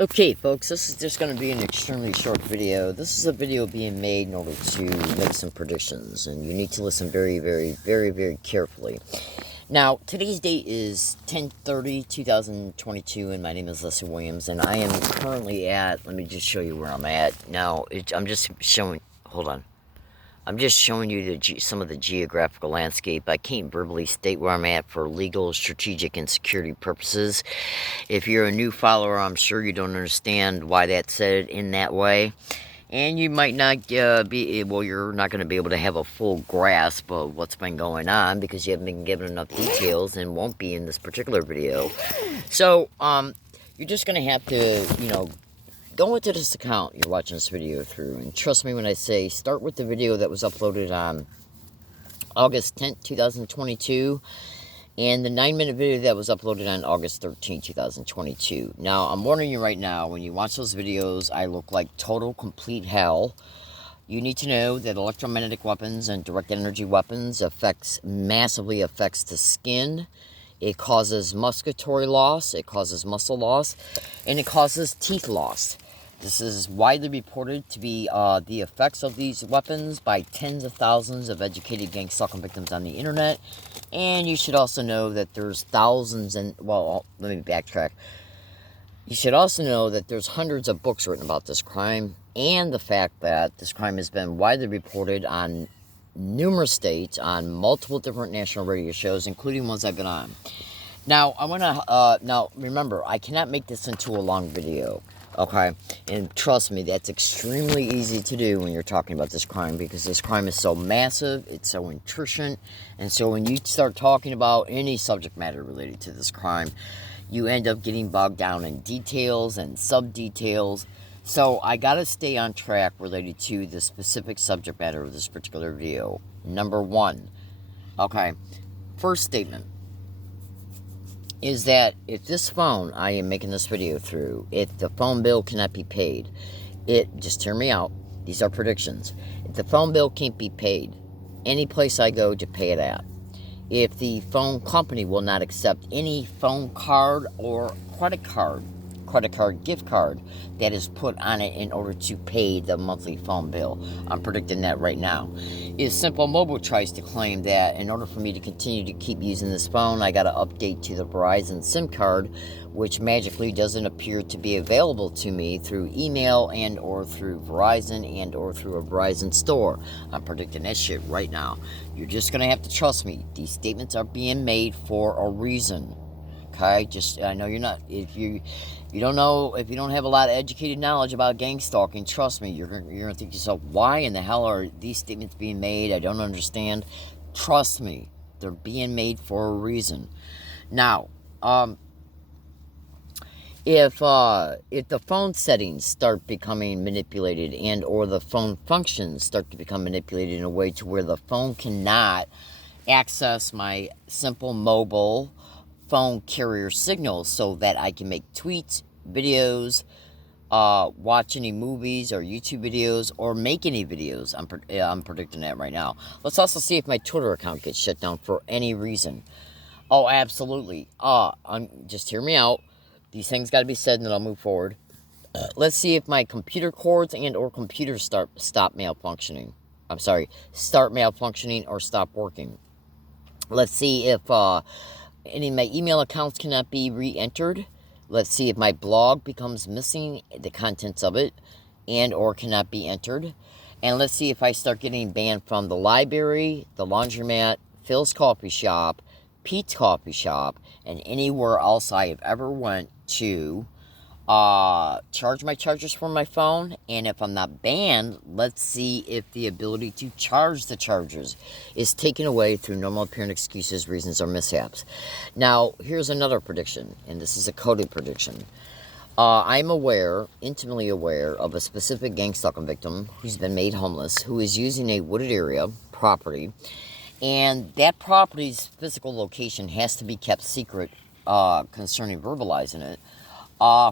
Okay, folks, this is just going to be an extremely short video. This is a video being made in order to make some predictions, and you need to listen very, very, very, very carefully. Now, today's date is 10/30/2022, and my name is Leslie Williams, and I am currently at, let me just show you where I'm at. Now, I'm just showing, hold on. I'm just showing you some of the geographical landscape. I can't verbally state where I'm at for legal, strategic, and security purposes. If you're a new follower, I'm sure you don't understand why that's said in that way. And you might not you're not going to be able to have a full grasp of what's been going on because you haven't been given enough details and won't be in this particular video. So, you're just going to have to, go into this account you're watching this video through, and trust me when I say start with the video that was uploaded on August 10th, 2022, and the 9-minute video that was uploaded on August 13th, 2022. Now, I'm warning you right now, when you watch those videos, I look like total, complete hell. You need to know that electromagnetic weapons and direct energy weapons massively affects the skin. It causes musculatory loss, it causes muscle loss, and it causes teeth loss. This is widely reported to be the effects of these weapons by tens of thousands of educated gang stalking victims on the internet. And you should also know that there's thousands let me backtrack. You should also know that there's hundreds of books written about this crime, and the fact that this crime has been widely reported on numerous states, on multiple different national radio shows, including ones I've been on. Now, now remember, I cannot make this into a long video, okay? And trust me, that's extremely easy to do when you're talking about this crime, because this crime is so massive, it's so intrusive, and so when you start talking about any subject matter related to this crime, you end up getting bogged down in details and sub-details. So I gotta stay on track related to the specific subject matter of this particular video. Number one, okay, first statement is that if this phone I am making this video through, if the phone bill cannot be paid, just hear me out, these are predictions. If the phone bill can't be paid, any place I go to pay it at, if the phone company will not accept any phone card or credit card, gift card that is put on it in order to pay the monthly phone bill. I'm predicting that right now. If Simple Mobile tries to claim that in order for me to continue to keep using this phone, I got to update to the Verizon SIM card, which magically doesn't appear to be available to me through email and or through Verizon and or through a Verizon store. I'm predicting that shit right now. You're just going to have to trust me. These statements are being made for a reason. Okay, I know you're not, if you don't know, if you don't have a lot of educated knowledge about gang stalking, trust me, you're gonna think to yourself, why in the hell are these statements being made? I don't understand. Trust me, they're being made for a reason. Now, if the phone settings start becoming manipulated and or the phone functions start to become manipulated in a way to where the phone cannot access my Simple Mobile phone carrier signals so that I can make tweets, videos, watch any movies or YouTube videos, or make any videos. I'm predicting that right now. Let's also see if my Twitter account gets shut down for any reason. Oh, absolutely. Just hear me out. These things got to be said, and then I'll move forward. Let's see if my computer cords and or computers start malfunctioning. Start malfunctioning or stop working. Let's see if any of my email accounts cannot be re-entered. Let's see if my blog becomes missing, the contents of it, and or cannot be entered. And let's see if I start getting banned from the library, the laundromat, Phil's Coffee Shop, Pete's Coffee Shop, and anywhere else I have ever went to charge my chargers for my phone. And if I'm not banned, let's see if the ability to charge the chargers is taken away through normal apparent excuses, reasons, or mishaps. Now, here's another prediction, and this is a coded prediction. I'm intimately aware of a specific gang stalking victim who's been made homeless, who is using a wooded area, property, and that property's physical location has to be kept secret concerning verbalizing it.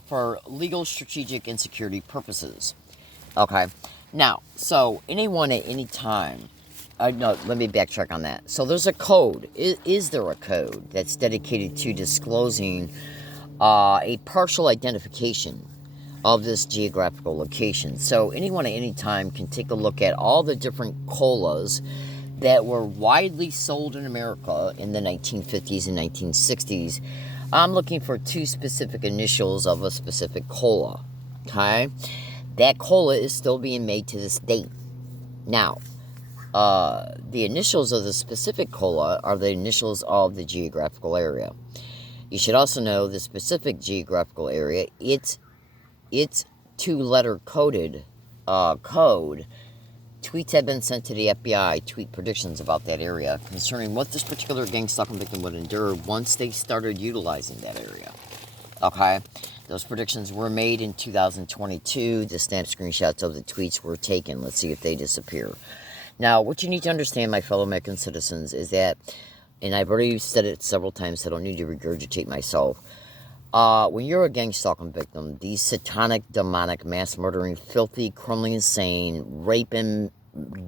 For legal, strategic, and security purposes. Okay. Now, so anyone at any time, no, let me backtrack on that. So there's a code. Is there a code that's dedicated to disclosing a partial identification of this geographical location. So anyone at any time can take a look at all the different colas that were widely sold in America in the 1950s and 1960s. I'm looking for two specific initials of a specific cola. Okay? That cola is still being made to this date. Now, the initials of the specific cola are the initials of the geographical area. You should also know the specific geographical area, its two-letter coded code. Tweets have been sent to the FBI, tweet predictions about that area concerning what this particular gang stalking victim would endure once they started utilizing that area. Okay? Those predictions were made in 2022. The snap screenshots of the tweets were taken. Let's see if they disappear. Now, what you need to understand, my fellow American citizens, is that, and I've already said it several times, so I don't need to regurgitate myself. When you're a gang stalking victim, these satanic, demonic, mass murdering, filthy, criminally insane, raping,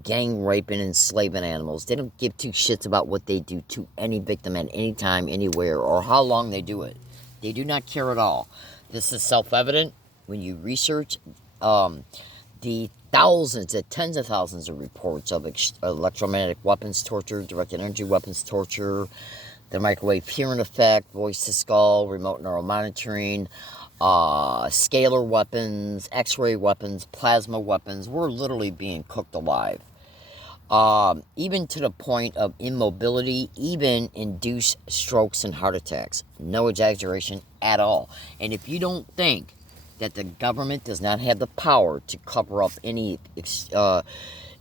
gang raping, enslaving animals, they don't give two shits about what they do to any victim at any time, anywhere, or how long they do it. They do not care at all. This is self-evident when you research the thousands, the tens of thousands of reports of electromagnetic weapons torture, directed energy weapons torture, the microwave hearing effect, voice to skull, remote neural monitoring, scalar weapons, x-ray weapons, plasma weapons. We're literally being cooked alive. Even to the point of immobility, even induced strokes and heart attacks. No exaggeration at all. And if you don't think that the government does not have the power to cover up any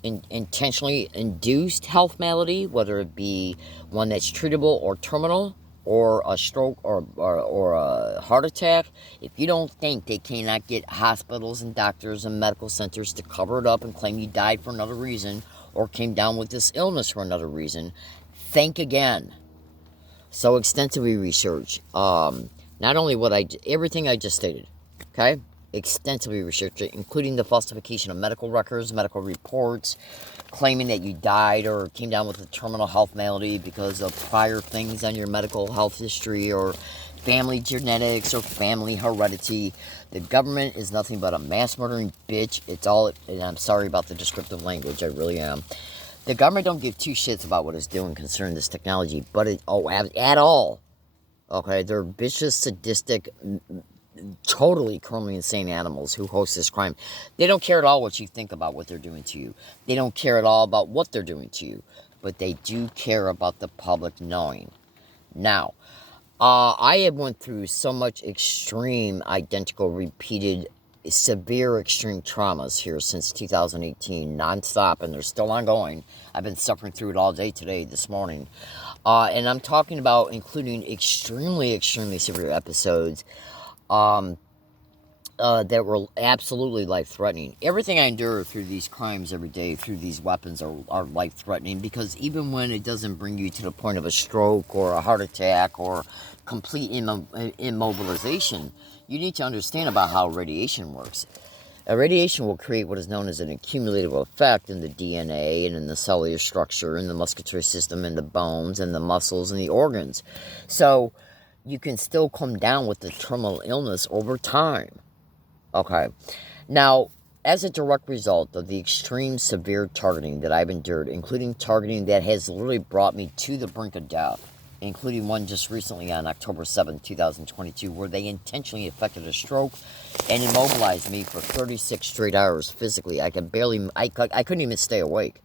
intentionally induced health malady, whether it be one that's treatable or terminal, or a stroke or a heart attack, if you don't think they cannot get hospitals and doctors and medical centers to cover it up and claim you died for another reason or came down with this illness for another reason, think again. So extensively research, not only everything I just stated, okay? Extensively researched it, including the falsification of medical records, medical reports, claiming that you died or came down with a terminal health malady because of prior things on your medical health history or family genetics or family heredity. The government is nothing but a mass murdering bitch. It's all, and I'm sorry about the descriptive language, I really am. The government don't give two shits about what it's doing concerning this technology, but at all. Okay, they're vicious, sadistic, totally criminally insane animals who host this crime. They don't care at all what you think about what they're doing to you. They don't care at all about what they're doing to you. But they do care about the public knowing. Now, I have went through so much extreme, identical, repeated, severe extreme traumas here since 2018, nonstop, and they're still ongoing. I've been suffering through it all day today, this morning. And I'm talking about including extremely, extremely severe episodes that were absolutely life-threatening. Everything I endure through these crimes every day, through these weapons, are life-threatening, because even when it doesn't bring you to the point of a stroke or a heart attack or complete immobilization, you need to understand about how radiation works. Radiation will create what is known as an accumulative effect in the DNA and in the cellular structure, in the musculatory system, in the bones, and the muscles, and the organs. So you can still come down with the terminal illness over time. Okay. Now, as a direct result of the extreme severe targeting that I've endured, including targeting that has literally brought me to the brink of death, including one just recently on October 7th, 2022, where they intentionally effected a stroke and immobilized me for 36 straight hours physically. I couldn't even stay awake.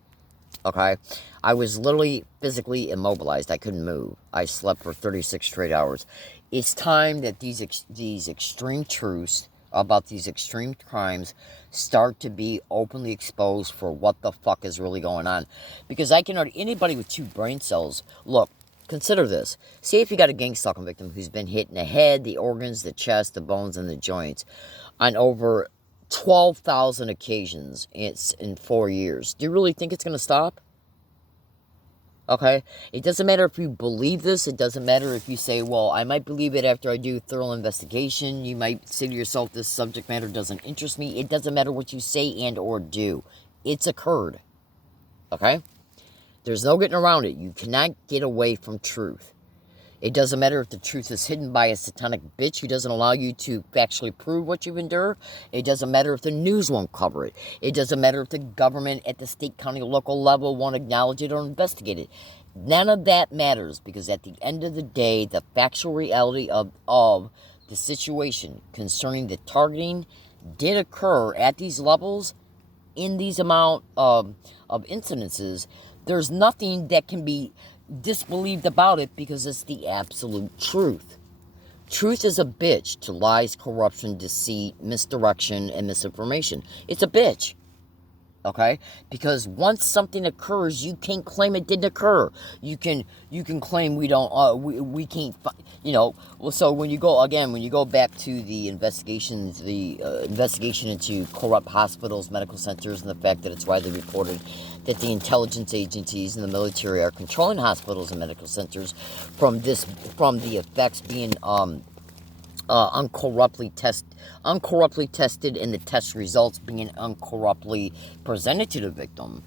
Okay? I was literally physically immobilized. I couldn't move. I slept for 36 straight hours. It's time that these extreme truths about these extreme crimes start to be openly exposed for what the fuck is really going on. Because anybody with two brain cells, look, consider this. Say if you got a gang stalking victim who's been hit in the head, the organs, the chest, the bones, and the joints on over 12,000 occasions in 4 years. Do you really think it's going to stop? Okay? It doesn't matter if you believe this. It doesn't matter if you say, well, I might believe it after I do thorough investigation. You might say to yourself, this subject matter doesn't interest me. It doesn't matter what you say and or do. It's occurred. Okay? There's no getting around it. You cannot get away from truth. It doesn't matter if the truth is hidden by a satanic bitch who doesn't allow you to factually prove what you've endured. It doesn't matter if the news won't cover it. It doesn't matter if the government at the state, county, or local level won't acknowledge it or investigate it. None of that matters, because at the end of the day, the factual reality of the situation concerning the targeting did occur at these levels in these amount of incidences. There's nothing that can be disbelieved about it, because it's the absolute truth. Truth is a bitch to lies, corruption, deceit, misdirection, and misinformation. It's a bitch. Okay? Because once something occurs, you can't claim it didn't occur. You can claim we don't, we can't, well, so when you go back to the investigations, the investigation into corrupt hospitals, medical centers, and the fact that it's widely reported that the intelligence agencies and the military are controlling hospitals and medical centers from the effects being uncorruptly tested, and the test results being uncorruptly presented to the victim,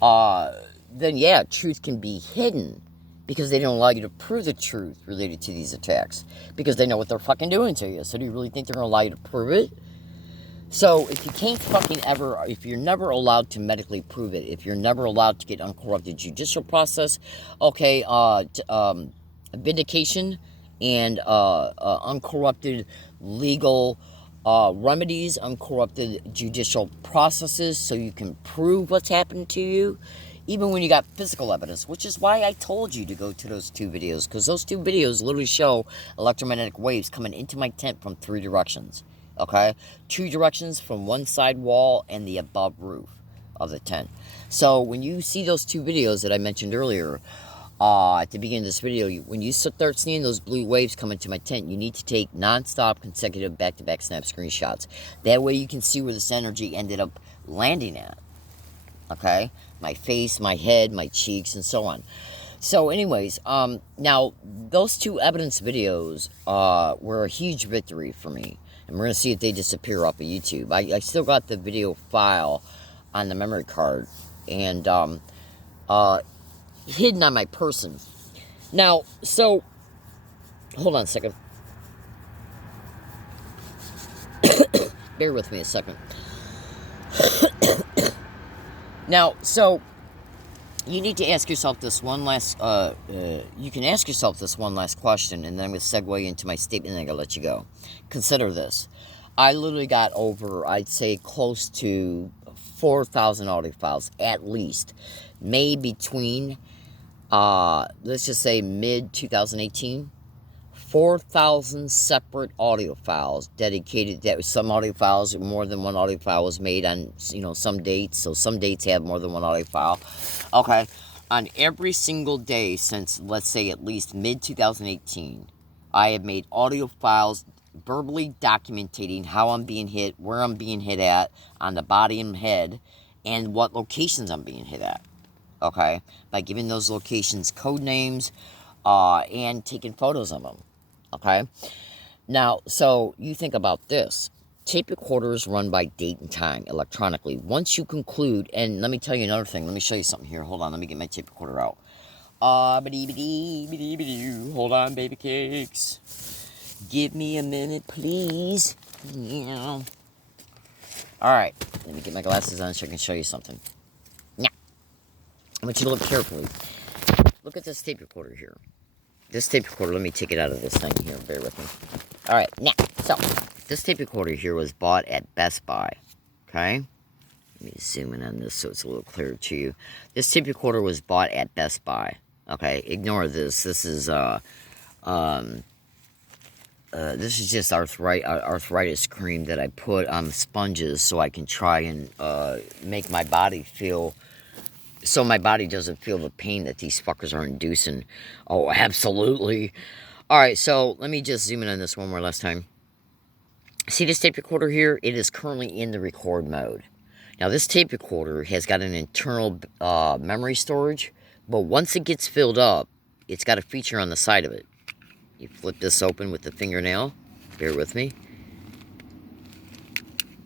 then yeah, truth can be hidden, because they don't allow you to prove the truth related to these attacks, because they know what they're fucking doing to you. So do you really think they're going to allow you to prove it? So if you can't if you're never allowed to medically prove it, if you're never allowed to get uncorrupted judicial process, okay, vindication and uncorrupted legal remedies, uncorrupted judicial processes, so you can prove what's happened to you, even when you got physical evidence, which is why I told you to go to those 2 videos, because those 2 videos literally show electromagnetic waves coming into my tent from 3 directions, okay? 2 directions from one side wall and the above roof of the tent. So when you see those 2 videos that I mentioned earlier, at the beginning of this video, when you start seeing those blue waves come into my tent, you need to take non-stop, consecutive, back-to-back snap screenshots. That way you can see where this energy ended up landing at. Okay? My face, my head, my cheeks, and so on. So anyways, now, those 2 evidence videos were a huge victory for me. And we're going to see if they disappear off of YouTube. I still got the video file on the memory card. And, hidden on my person. Now, so, hold on a second. Bear with me a second. Now, so, you need to ask yourself this one last, you can ask yourself this one last question, and then I'm going to segue into my statement, and I'm going to let you go. Consider this. I literally got over, I'd say, close to 4,000 audio files, at least, made between let's just say mid-2018, 4,000 separate audio files dedicated. That some audio files, more than one audio file was made on, some dates. So some dates have more than one audio file. Okay, on every single day since, let's say, at least mid-2018, I have made audio files verbally documenting how I'm being hit, where I'm being hit at, on the body and head, and what locations I'm being hit at. Okay, by giving those locations code names, and taking photos of them. Okay, now, so you think about this. Tape recorders run by date and time electronically. Once you conclude, and let me tell you another thing. Let me show you something here. Hold on, let me get my tape recorder out. Hold on, baby cakes. Give me a minute, please. Yeah. All right, let me get my glasses on so I can show you something. I want you to look carefully. Look at this tape recorder here. This tape recorder, let me take it out of this thing here. Bear with me. Alright, now, so, this tape recorder here was bought at Best Buy. Okay? Let me zoom in on this so it's a little clearer to you. This tape recorder was bought at Best Buy. Okay, ignore this. This is just arthritis cream that I put on sponges so I can try and make my body feel... So my body doesn't feel the pain that these fuckers are inducing. Oh, absolutely. Alright, so let me just zoom in on this one more last time. See this tape recorder here? It is currently in the record mode. Now, this tape recorder has got an internal memory storage, but once it gets filled up, it's got a feature on the side of it. You flip this open with the fingernail. Bear with me.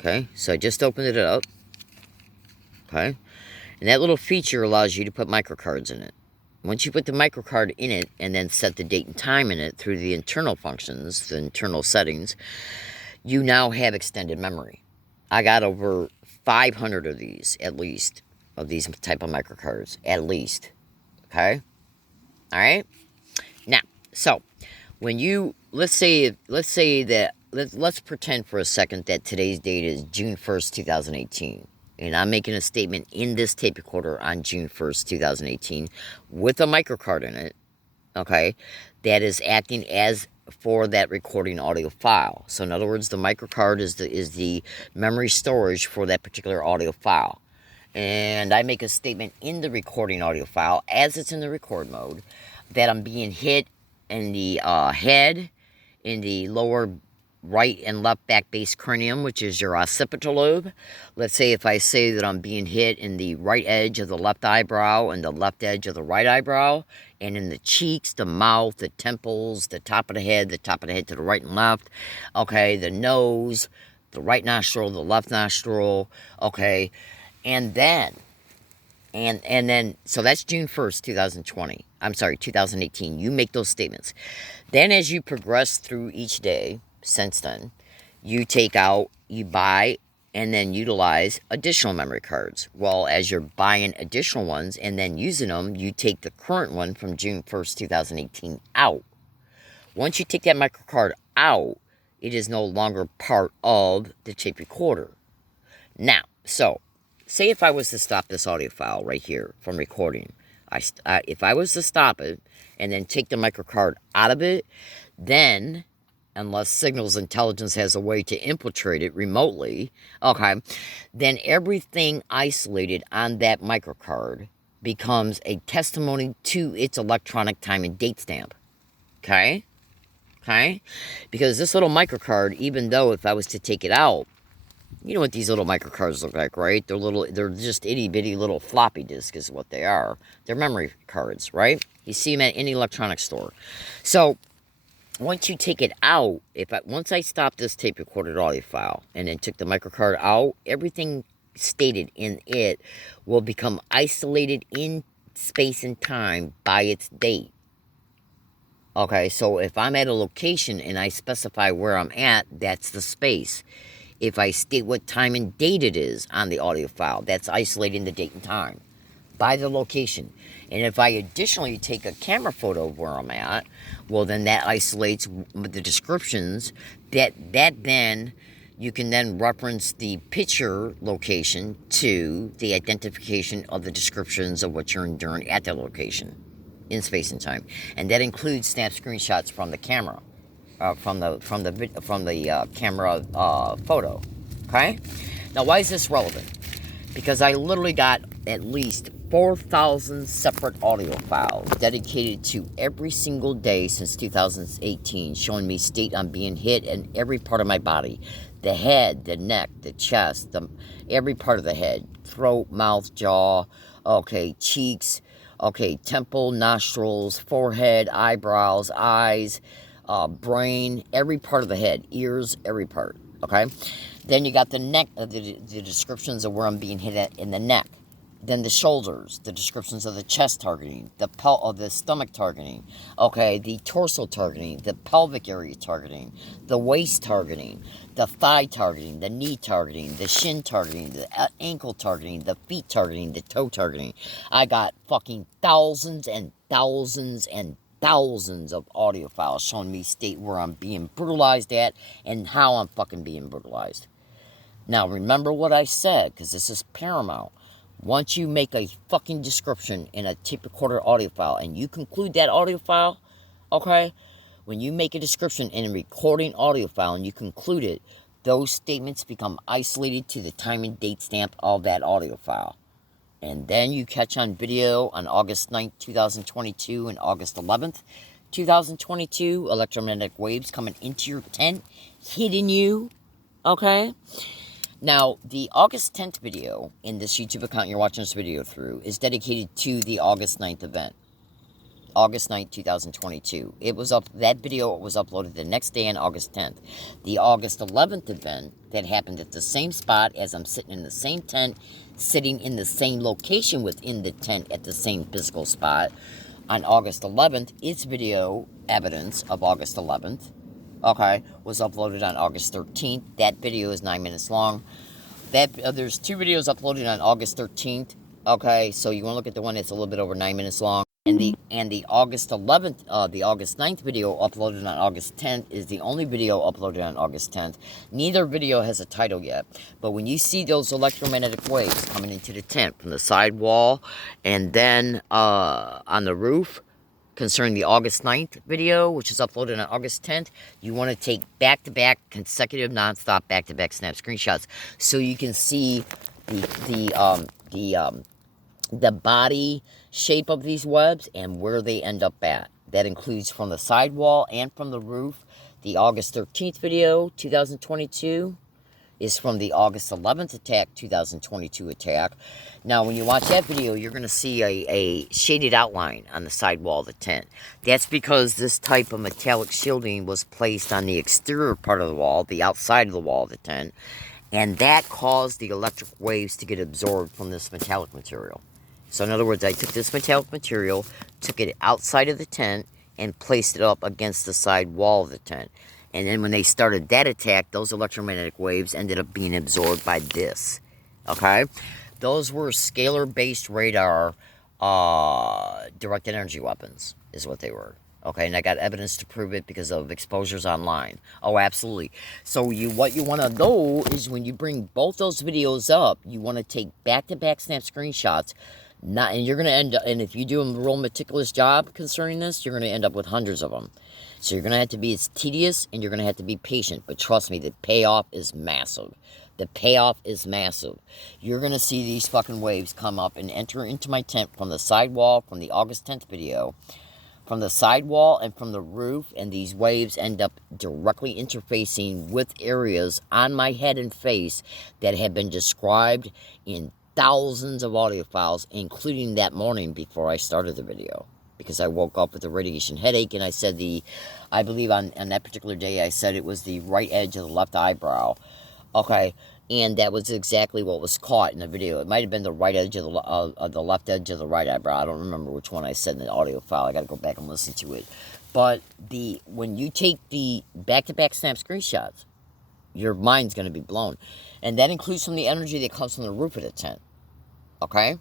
Okay, so I just opened it up. Okay. And that little feature allows you to put microcards in it. Once you put the microcard in it and then set the date and time in it through the internal functions, the internal settings, you now have extended memory. I got over 500 of these, at least, of these type of microcards, at least. Okay? All right? Now, so when you let's pretend for a second that today's date is June 1st, 2018. And I'm making a statement in this tape recorder on June 1st, 2018 with a microcard in it, okay, that is acting as for that recording audio file. So in other words, the microcard is the memory storage for that particular audio file. And I make a statement in the recording audio file as it's in the record mode that I'm being hit in the head, in the lower right and left back base cranium, which is your occipital lobe. Let's say if I say that I'm being hit in the right edge of the left eyebrow and the left edge of the right eyebrow, and in the cheeks, the mouth, the temples, the top of the head to the right and left, okay, the nose, the right nostril, the left nostril, okay, and then, so that's June 1st, 2018. You make those statements. Then as you progress through each day, since then, you buy, and then utilize additional memory cards. Well, as you're buying additional ones and then using them, you take the current one from June 1st, 2018 out. Once you take that microcard out, it is no longer part of the tape recorder. Now, so, say if I was to stop this audio file right here from recording, if I was to stop it and then take the microcard out of it, then, unless Signals Intelligence has a way to infiltrate it remotely, okay, then everything isolated on that microcard becomes a testimony to its electronic time and date stamp. Okay? Okay? Because this little microcard, even though if I was to take it out, you know what these little microcards look like, right? They're just itty-bitty little floppy disk is what they are. They're memory cards, right? You see them at any electronics store. So, once you take it out, once I stop this tape recorded audio file and then took the microcard out, everything stated in it will become isolated in space and time by its date. Okay, so if I'm at a location and I specify where I'm at, that's the space. If I state what time and date it is on the audio file, that's isolating the date and time by the location. And if I additionally take a camera photo of where I'm at, well, then that isolates the descriptions. That then you can then reference the picture location to the identification of the descriptions of what you're enduring at that location in space and time. And that includes snap screenshots from the camera. From the camera photo. Okay? Now, why is this relevant? Because I literally got at least 4,000 separate audio files dedicated to every single day since 2018, showing me state I'm being hit in every part of my body. The head, the neck, the chest, every part of the head. Throat, mouth, jaw, okay, cheeks, okay, temple, nostrils, forehead, eyebrows, eyes, brain, every part of the head, ears, every part, okay? Then you got the neck, the descriptions of where I'm being hit at in the neck. Then the shoulders, the descriptions of the chest targeting, the stomach targeting, okay, the torso targeting, the pelvic area targeting, the waist targeting, the thigh targeting, the knee targeting, the shin targeting, the ankle targeting, the feet targeting, the toe targeting. I got fucking thousands and thousands and thousands of audio files showing me state where I'm being brutalized at and how I'm fucking being brutalized. Now, remember what I said, because this is paramount. Once you make a fucking description in a tape recorder audio file and you conclude that audio file, okay, when you make a description in a recording audio file and you conclude it, those statements become isolated to the time and date stamp of that audio file. And then you catch on video on August 9th, 2022 and August 11th, 2022, electromagnetic waves coming into your tent, hitting you, okay? Now, the August 10th video in this YouTube account you're watching this video through is dedicated to the August 9th event. August 9th, 2022. That video was uploaded the next day on August 10th. The August 11th event that happened at the same spot as I'm sitting in the same tent, sitting in the same location within the tent at the same physical spot, on August 11th. Its video evidence of August 11th, okay, was uploaded on August 13th. That video is 9 minutes long. There's 2 videos uploaded on August 13th. Okay, so you want to look at the one that's a little bit over 9 minutes long. And the August 11th, the August 9th video uploaded on August 10th is the only video uploaded on August 10th. Neither video has a title yet. But when you see those electromagnetic waves coming into the tent from the sidewall and then on the roof, concerning the August 9th video, which is uploaded on August 10th, you want to take back-to-back, consecutive, non-stop, back-to-back snap screenshots so you can see the body shape of these webs and where they end up at. That includes from the sidewall and from the roof. The August 13th video, 2022, is from the August 11th attack, 2022 attack. Now, when you watch that video, you're going to see a shaded outline on the sidewall of the tent. That's because this type of metallic shielding was placed on the exterior part of the wall, the outside of the wall of the tent, and that caused the electric waves to get absorbed from this metallic material. So in other words, I took this metallic material, took it outside of the tent, and placed it up against the side wall of the tent. And then when they started that attack, those electromagnetic waves ended up being absorbed by this. Okay? Those were scalar-based radar directed energy weapons, is what they were. Okay, and I got evidence to prove it because of exposures online. Oh, absolutely. So what you want to know is when you bring both those videos up, you want to take back-to-back snap screenshots. And you're going to end up, and if you do a real meticulous job concerning this, you're going to end up with hundreds of them. So you're going to have to be, it's tedious, and you're going to have to be patient. But trust me, the payoff is massive. The payoff is massive. You're going to see these fucking waves come up and enter into my tent from the sidewall, from the August 10th video, from the sidewall and from the roof, and these waves end up directly interfacing with areas on my head and face that have been described in thousands of audio files, including that morning before I started the video. Because I woke up with a radiation headache, and I said I believe on that particular day, I said it was the right edge of the left eyebrow. Okay, and that was exactly what was caught in the video. It might have been the right edge of the left edge of the right eyebrow. I don't remember which one I said in the audio file. I got to go back and listen to it. But when you take the back-to-back snap screenshots, your mind's going to be blown. And that includes some of the energy that comes from the roof of the tent. Okay?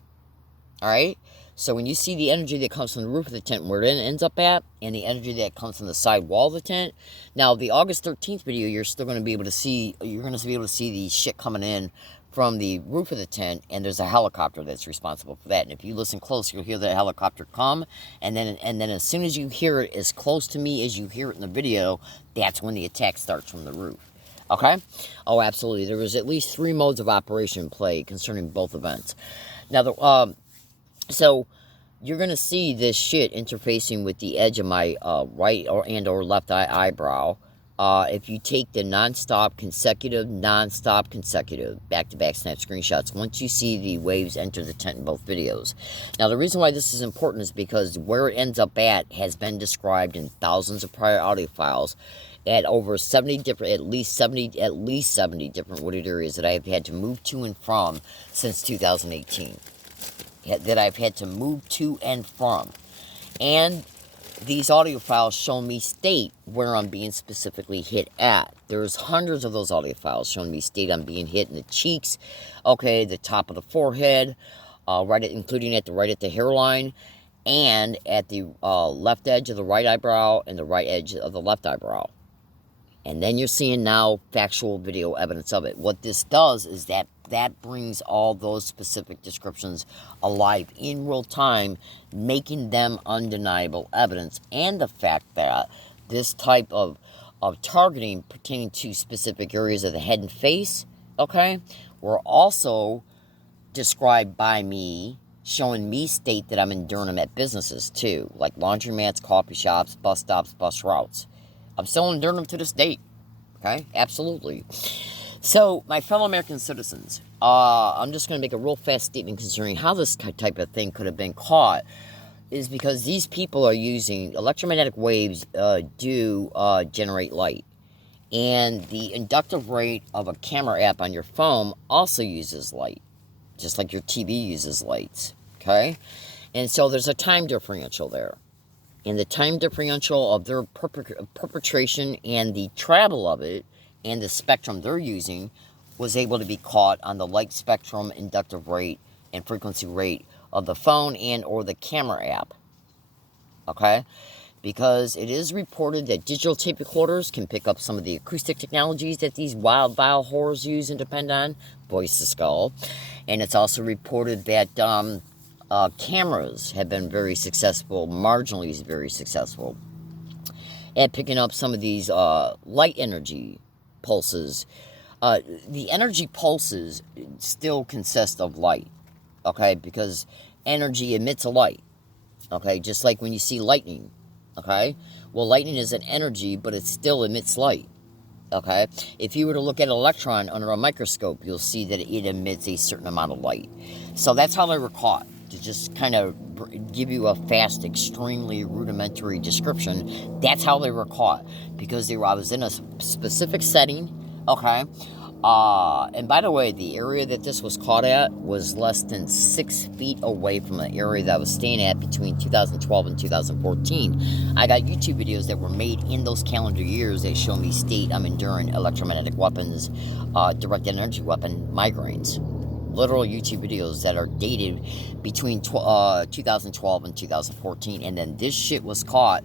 Alright? So when you see the energy that comes from the roof of the tent, where it ends up at, and the energy that comes from the side wall of the tent, now the August 13th video, you're still going to be able to see, the shit coming in from the roof of the tent, and there's a helicopter that's responsible for that. And if you listen close, you'll hear that helicopter come, and then as soon as you hear it as close to me as you hear it in the video, that's when the attack starts from the roof. Okay? Oh, absolutely. There was at least 3 modes of operation in play concerning both events. Now, so you're going to see this shit interfacing with the edge of my right or left eyebrow. If you take the non-stop consecutive, back-to-back snap screenshots, once you see the waves enter the tent in both videos. Now, the reason why this is important is because where it ends up at has been described in thousands of prior audio files at over 70 different, at least 70 different wooded areas that I have had to move to and from since 2018. That I've had to move to and from. And these audio files show me state where I'm being specifically hit at. There's hundreds of those audio files showing me state I'm being hit in the cheeks, okay, the top of the forehead, including right at the hairline, and at the left edge of the right eyebrow and the right edge of the left eyebrow. And then you're seeing now factual video evidence of it. What this does is that brings all those specific descriptions alive in real time, making them undeniable evidence. And the fact that this type of targeting pertaining to specific areas of the head and face, okay, were also described by me, showing me state that I'm enduring them at businesses too, like laundromats, coffee shops, bus stops, bus routes. I'm still enduring them to this date. Okay? Absolutely. So, my fellow American citizens, I'm just going to make a real fast statement concerning how this type of thing could have been caught, is because these people are using electromagnetic waves do generate light. And the inductive rate of a camera app on your phone also uses light, just like your TV uses lights. Okay? And so there's a time differential there. And the time differential of their perpetration and the travel of it and the spectrum they're using was able to be caught on the light spectrum, inductive rate, and frequency rate of the phone and or the camera app. Okay? Because it is reported that digital tape recorders can pick up some of the acoustic technologies that these wild, vile whores use and depend on, voice to skull. And it's also reported that cameras have been very successful, marginally very successful, at picking up some of these light energy pulses. The energy pulses still consist of light, okay, because energy emits a light, okay, just like when you see lightning, okay. Well, lightning is an energy, but it still emits light, okay. If you were to look at an electron under a microscope, you'll see that it emits a certain amount of light. So that's how they were caught. To just kind of give you a fast, extremely rudimentary description, that's how they were caught. Because I was in a specific setting, okay? And by the way, the area that this was caught at was less than 6 feet away from the area that I was staying at between 2012 and 2014. I got YouTube videos that were made in those calendar years that show me state I'm enduring electromagnetic weapons, directed energy weapon migraines. Literal YouTube videos that are dated between 2012 and 2014. And then this shit was caught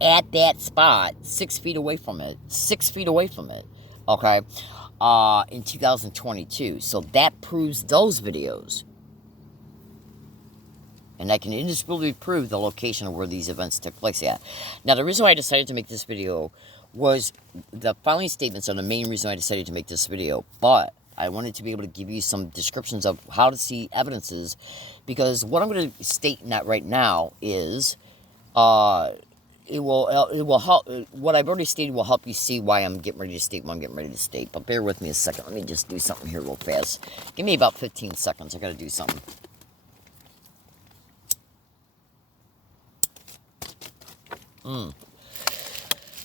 at that spot, 6 feet away from it. 6 feet away from it. Okay? In 2022. So that proves those videos. And I can indisputably prove the location of where these events took place at. Now, the reason why I decided to make this video was the following statements are the main reason I decided to make this video. But I wanted to be able to give you some descriptions of how to see evidences, because what I'm going to state right now is it will help. What I've already stated will help you see why I'm getting ready to state what I'm getting ready to state. But bear with me a second. Let me just do something here real fast. Give me about 15 seconds. I got to do something.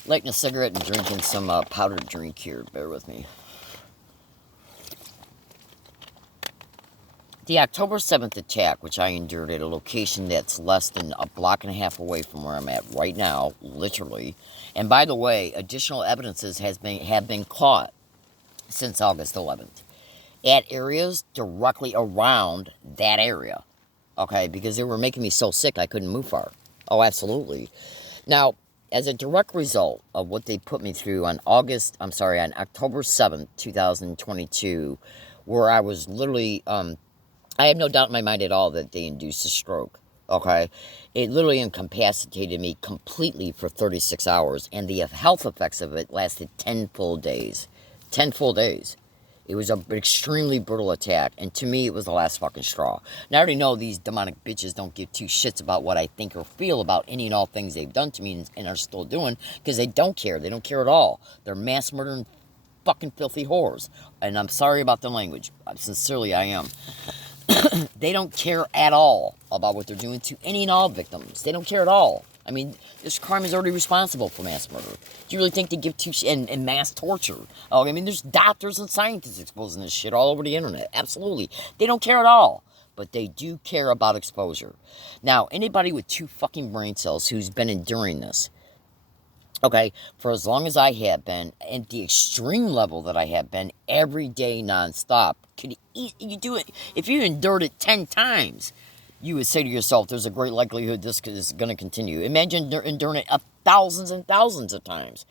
Lighting a cigarette and drinking some powdered drink here. Bear with me. The October 7th attack, which I endured at a location that's less than a block and a half away from where I'm at right now, literally. And by the way, additional evidences have been caught since August 11th at areas directly around that area. Okay, because they were making me so sick I couldn't move far. Oh, absolutely. Now, as a direct result of what they put me through on October 7th, 2022, where I was literally I have no doubt in my mind at all that they induced a stroke, okay? It literally incapacitated me completely for 36 hours, and the health effects of it lasted 10 full days. 10 full days. It was an extremely brutal attack, and to me, it was the last fucking straw. Now, I already know these demonic bitches don't give two shits about what I think or feel about any and all things they've done to me and are still doing, because they don't care. They don't care at all. They're mass murdering fucking filthy whores. And I'm sorry about the language. Sincerely, I am. They don't care at all about what they're doing to any and all victims. They don't care at all. I mean, this crime is already responsible for mass murder. Do you really think they give two shit and mass torture? Oh, I mean, there's doctors and scientists exposing this shit all over the internet. Absolutely. They don't care at all. But they do care about exposure. Now, anybody with 2 fucking brain cells who's been enduring this, okay, for as long as I have been, at the extreme level that I have been, every day nonstop, you do it. If you endured it 10 times, you would say to yourself, there's a great likelihood this is going to continue. Imagine enduring it thousands and thousands of times.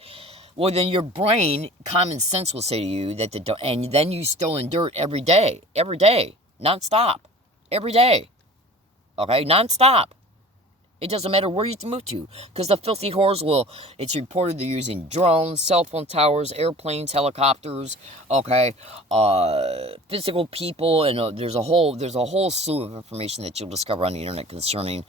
Well, then your brain, common sense will say to you that and then you still endure it every day, nonstop, every day, okay, nonstop. It doesn't matter where you move to, because the filthy whores it's reported they're using drones, cell phone towers, airplanes, helicopters, okay, physical people, and there's a whole slew of information that you'll discover on the internet concerning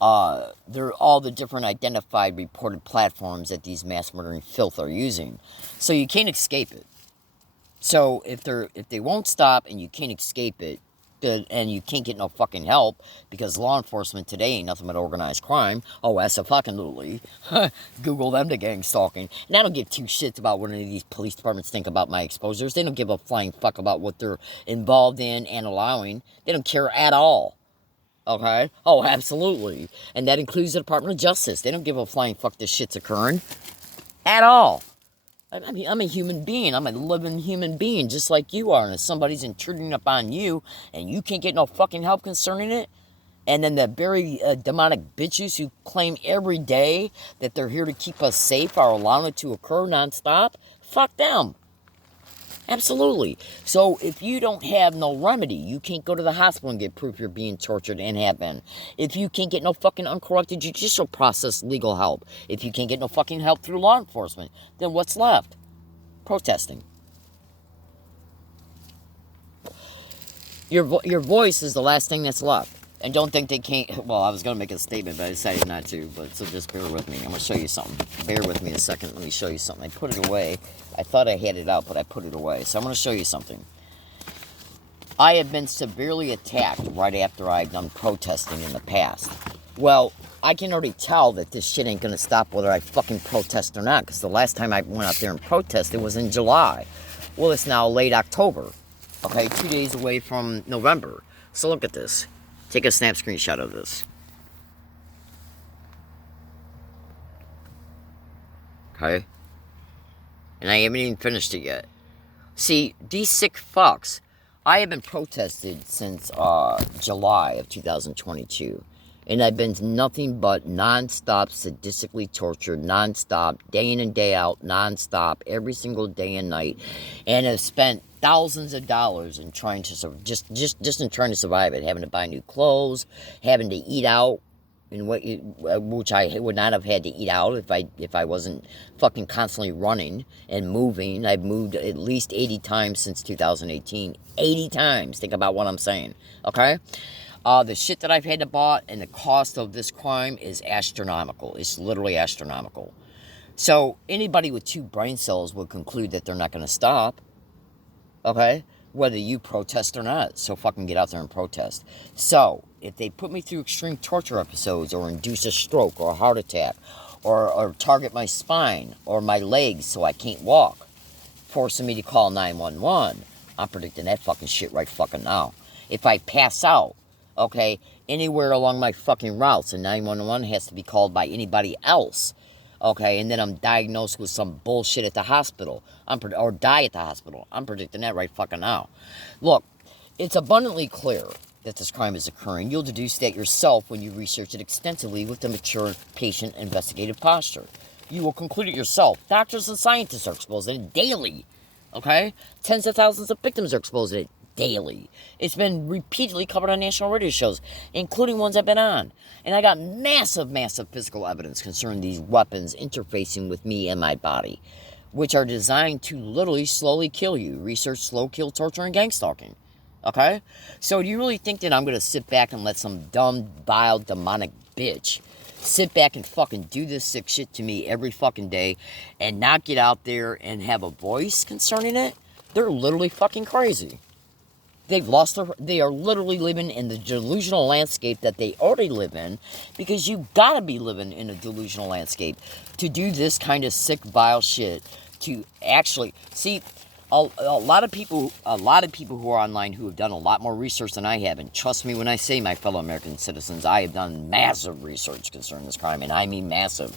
all the different identified reported platforms that these mass murdering filth are using. So you can't escape it. So if they won't stop and you can't escape it, and you can't get no fucking help, because law enforcement today ain't nothing but organized crime. Oh, absolutely. Google them to gang stalking. And I don't give 2 shits about what any of these police departments think about my exposures. They don't give a flying fuck about what they're involved in and allowing. They don't care at all. Okay? Oh, absolutely. And that includes the Department of Justice. They don't give a flying fuck this shit's occurring. At all. I mean, I'm a human being. I'm a living human being, just like you are. And if somebody's intruding upon you and you can't get no fucking help concerning it, and then the very demonic bitches who claim every day that they're here to keep us safe are allowing it to occur nonstop, fuck them. Absolutely. So if you don't have no remedy, you can't go to the hospital and get proof you're being tortured and have been. If you can't get no fucking uncorrupted judicial process legal help, if you can't get no fucking help through law enforcement, then what's left? Protesting. Your voice is the last thing that's left. And don't think they can't. Well, I was going to make a statement, but I decided not to. But so just bear with me. I'm going to show you something. Bear with me a second. Let me show you something. I put it away. I thought I had it out, but I put it away. So I'm going to show you something. I have been severely attacked right after I've done protesting in the past. Well, I can already tell that this shit ain't going to stop whether I fucking protest or not. Because the last time I went out there and protested was in July. Well, it's now late October. Okay, 2 days away from November. So look at this. Take a snap screenshot of this. Okay? And I haven't even finished it yet. See, these sick fucks. I have been protested since July of 2022. And I've been nothing but non-stop, sadistically tortured, non-stop, day in and day out, non-stop, every single day and night. And have spent thousands of dollars in trying to just in trying to survive it, having to buy new clothes, having to eat out, in which I would not have had to eat out if I wasn't fucking constantly running and moving. I've moved at least 80 times since 2018. 80 times. Think about what I'm saying. Okay? The shit that I've had to buy and the cost of this crime is astronomical. It's literally astronomical. So anybody with 2 brain cells would conclude that they're not going to stop. Okay? Whether you protest or not. So fucking get out there and protest. So, if they put me through extreme torture episodes or induce a stroke or a heart attack or target my spine or my legs so I can't walk, forcing me to call 911, I'm predicting that fucking shit right fucking now. If I pass out, okay, anywhere along my fucking routes, and 911 has to be called by anybody else. Okay, and then I'm diagnosed with some bullshit at the hospital. Or die at the hospital. I'm predicting that right fucking now. Look, it's abundantly clear that this crime is occurring. You'll deduce that yourself when you research it extensively with a mature, patient, investigative posture. You will conclude it yourself. Doctors and scientists are exposed to it daily. Okay? Tens of thousands of victims are exposed to it daily. It's been repeatedly covered on national radio shows, including ones I've been on. And I got massive physical evidence concerning these weapons interfacing with me and my body, which are designed to literally slowly kill you. Research slow kill, torture, and gang stalking. Okay? So do you really think that I'm going to sit back and let some dumb, vile, demonic bitch sit back and fucking do this sick shit to me every fucking day and not get out there and have a voice concerning it? They're literally fucking crazy. They are literally living in the delusional landscape that they already live in, because you gotta be living in a delusional landscape to do this kind of sick, vile shit. To actually see a lot of people who are online who have done a lot more research than I have, and trust me when I say, my fellow American citizens, I have done massive research concerning this crime, and I mean massive.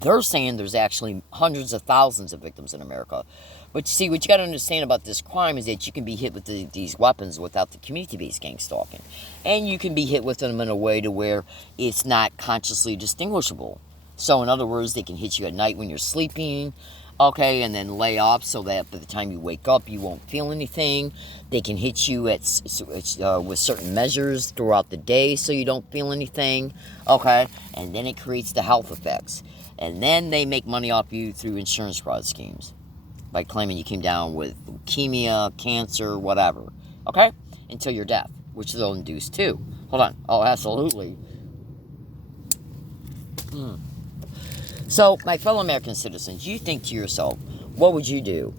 They're saying there's actually hundreds of thousands of victims in America. But see, what you got to understand about this crime is that you can be hit with these weapons without the community-based gang stalking. And you can be hit with them in a way to where it's not consciously distinguishable. So in other words, they can hit you at night when you're sleeping, okay, and then lay off so that by the time you wake up, you won't feel anything. They can hit you with certain measures throughout the day so you don't feel anything, okay? And then it creates the health effects. And then they make money off you through insurance fraud schemes by claiming you came down with leukemia, cancer, whatever, okay? Until your death, which they'll induce too. Hold on. Oh, absolutely. So, my fellow American citizens, you think to yourself, what would you do?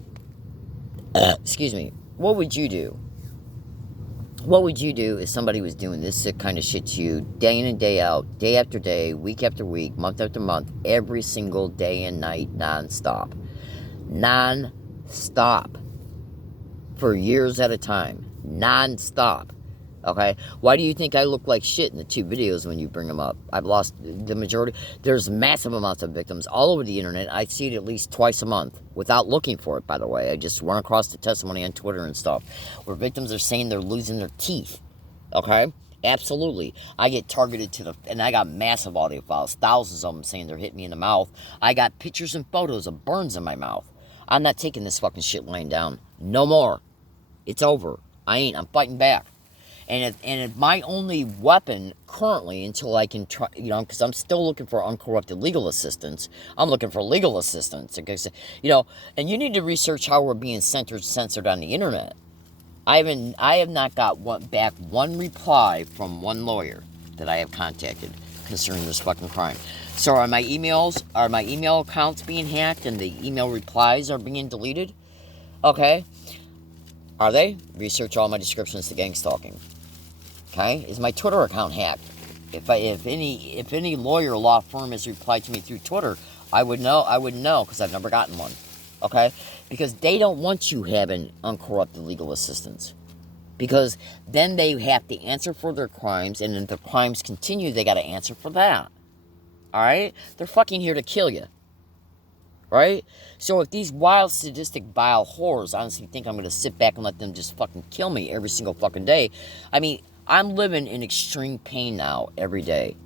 Excuse me. What would you do? What would you do if somebody was doing this sick kind of shit to you day in and day out, day after day, week after week, month after month, every single day and night, non-stop? Non-stop. For years at a time. Non-stop. Okay? Why do you think I look like shit in the 2 videos when you bring them up? I've lost the majority. There's massive amounts of victims all over the internet. I see it at least twice a month without looking for it, by the way. I just run across the testimony on Twitter and stuff where victims are saying they're losing their teeth. Okay? Absolutely. I get targeted and I got massive audio files, thousands of them saying they're hitting me in the mouth. I got pictures and photos of burns in my mouth. I'm not taking this fucking shit laying down. No more. It's over. I ain't. I'm fighting back. And if my only weapon currently, until I can try, because I'm still looking for uncorrupted legal assistance. I'm looking for legal assistance. Because, and you need to research how we're being censored on the internet. I have not got back one reply from one lawyer that I have contacted concerning this fucking crime. So are my email accounts being hacked and the email replies are being deleted? Okay. Are they? Research all my descriptions to gang stalking. Okay, is my Twitter account hacked? If any lawyer or law firm has replied to me through Twitter, I would know because I've never gotten one. Okay, because they don't want you having uncorrupted legal assistance, because then they have to answer for their crimes, and if the crimes continue, they got to answer for that. All right, they're fucking here to kill you. Right? So if these wild, sadistic, vile whores honestly think I'm going to sit back and let them just fucking kill me every single fucking day, I mean, I'm living in extreme pain now every day.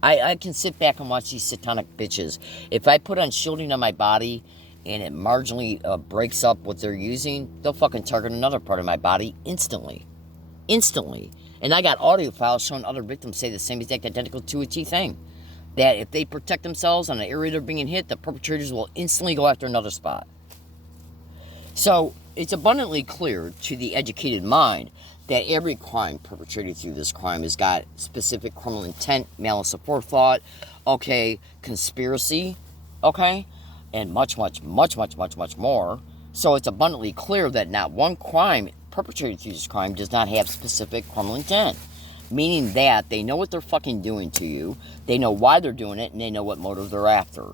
I can sit back and watch these satanic bitches. If I put on shielding on my body and it marginally breaks up what they're using, they'll fucking target another part of my body instantly. Instantly. And I got audio files showing other victims say the same exact identical to a T thing. That if they protect themselves on an area they're being hit, the perpetrators will instantly go after another spot. So it's abundantly clear to the educated mind that every crime perpetrated through this crime has got specific criminal intent, malice aforethought, okay, conspiracy, okay, and much, much, much, much, much, much more. So it's abundantly clear that not one crime perpetrated through this crime does not have specific criminal intent. Meaning that they know what they're fucking doing to you, they know why they're doing it, and they know what motive they're after.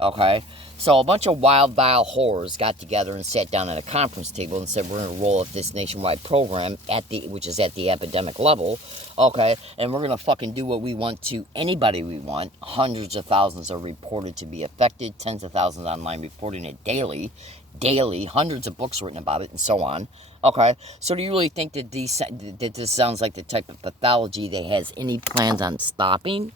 Okay? So a bunch of wild, vile whores got together and sat down at a conference table and said, we're going to roll up this nationwide program, which is at the epidemic level, okay? And we're going to fucking do what we want to anybody we want. Hundreds of thousands are reported to be affected, tens of thousands online reporting it daily, hundreds of books written about it, and so on. Okay, so do you really think that this sounds like the type of pathology that has any plans on stopping?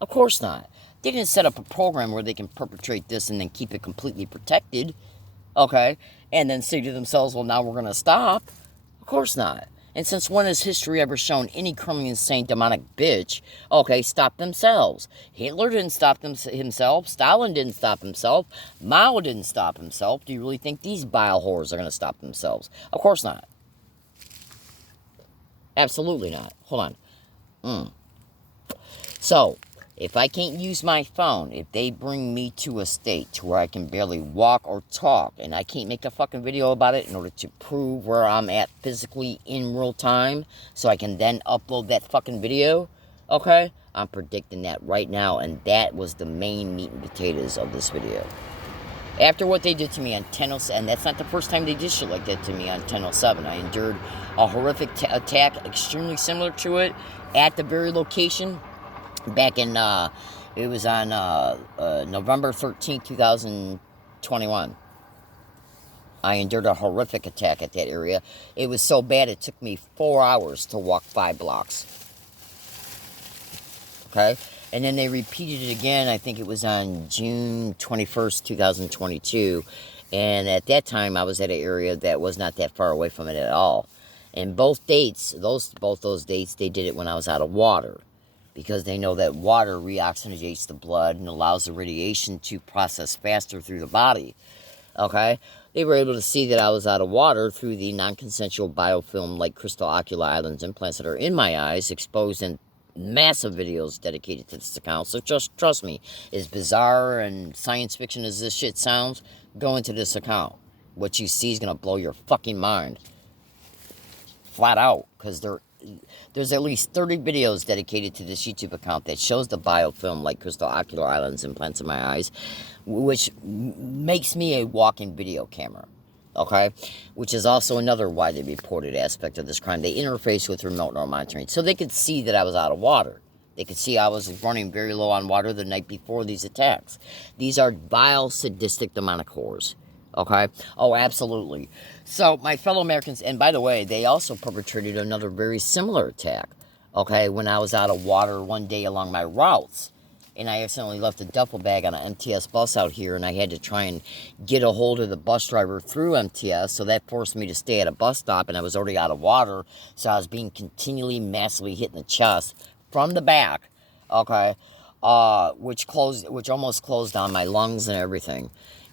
Of course not. They didn't set up a program where they can perpetrate this and then keep it completely protected, okay, and then say to themselves, well, now we're going to stop. Of course not. And since when has history ever shown any criminally insane demonic bitch, okay, stop themselves? Hitler didn't stop himself. Stalin didn't stop himself. Mao didn't stop himself. Do you really think these vile whores are going to stop themselves? Of course not. Absolutely not. Hold on. So, if I can't use my phone, if they bring me to a state to where I can barely walk or talk, and I can't make a fucking video about it in order to prove where I'm at physically in real time, so I can then upload that fucking video, okay? I'm predicting that right now, and that was the main meat and potatoes of this video. After what they did to me on 1007, and that's not the first time they did shit like that to me on 1007. I endured a horrific attack extremely similar to it at the very location. Back in, it was on November 13th, 2021. I endured a horrific attack at that area. It was so bad it took me 4 hours to walk 5 blocks. Okay? And then they repeated it again, I think it was on June 21st, 2022. And at that time, I was at an area that was not that far away from it at all. And both dates, both those dates, they did it when I was out of water. Because they know that water reoxygenates the blood and allows the radiation to process faster through the body. Okay? They were able to see that I was out of water through the non-consensual biofilm like crystal ocular islands implants that are in my eyes, exposed in massive videos dedicated to this account. So just trust me, as bizarre and science fiction as this shit sounds, go into this account. What you see is going to blow your fucking mind. Flat out. Because there's at least 30 videos dedicated to this YouTube account that shows the biofilm like crystal ocular islands implants in my eyes, which makes me a walking video camera. okay? Which is also another widely reported aspect of this crime. They interface with remote neural monitoring, so they could see that I was out of water. They could see I was running very low on water the night before these attacks. These are vile, sadistic, demonic whores. Okay? Oh, absolutely. So, my fellow Americans, and by the way, they also perpetrated another very similar attack. Okay? When I was out of water one day along my routes, and I accidentally left a duffel bag on an MTS bus out here, and I had to try and get a hold of the bus driver through MTS, so that forced me to stay at a bus stop, and I was already out of water, so I was being continually massively hit in the chest from the back, okay, which almost closed down my lungs and everything,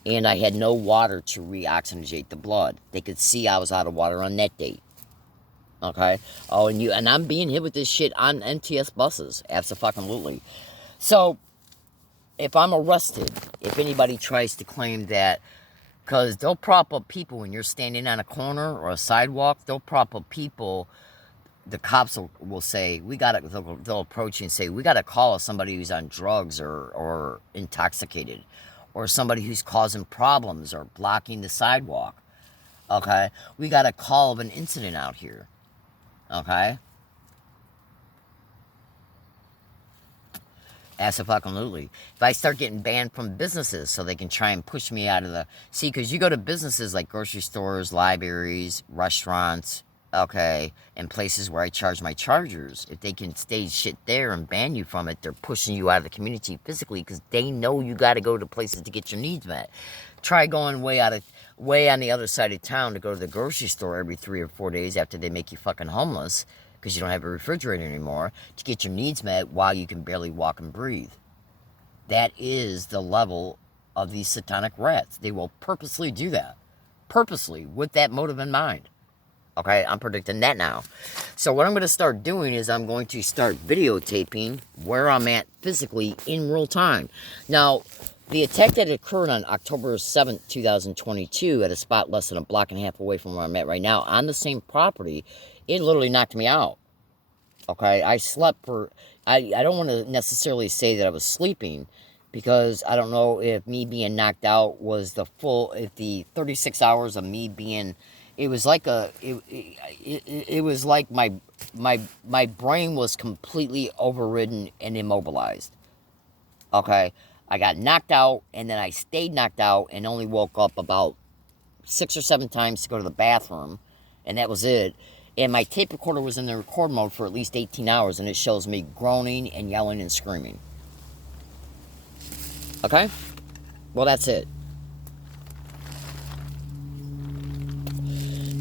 and I had no water to reoxygenate the blood. They could see I was out of water on that date. Okay. Oh, and I'm being hit with this shit on MTS buses. Absolutely. So, if I'm arrested, if anybody tries to claim that, because they'll prop up people when you're standing on a corner or a sidewalk, they'll prop up people. The cops will say, they'll approach you and say, we got to call somebody who's on drugs or intoxicated, or somebody who's causing problems or blocking the sidewalk. Okay? We got a call of an incident out here. Okay? Absolutely. If I start getting banned from businesses so they can try and push me out of the... See, because you go to businesses like grocery stores, libraries, restaurants, okay, and places where I charge my chargers. If they can stage shit there and ban you from it, they're pushing you out of the community physically because they know you got to go to places to get your needs met. Try going way on the other side of town to go to the grocery store every 3 or 4 days after they make you fucking homeless because you don't have a refrigerator anymore to get your needs met while you can barely walk and breathe. That is the level of these satanic rats. They will purposely do that. Purposely, with that motive in mind. Okay, I'm predicting that now. So what I'm going to start doing is I'm going to start videotaping where I'm at physically in real time. Now, the attack that occurred on October 7th, 2022 at a spot less than a block and a half away from where I'm at right now on the same property, it literally knocked me out. Okay, I slept for... I don't want to necessarily say that I was sleeping because I don't know if me being knocked out was if the 36 hours of me being... It was like it was like my brain was completely overridden and immobilized. Okay, I got knocked out and then I stayed knocked out and only woke up about 6 or 7 times to go to the bathroom, and that was it. And my tape recorder was in the record mode for at least 18 hours, and it shows me groaning and yelling and screaming. Okay, well that's it.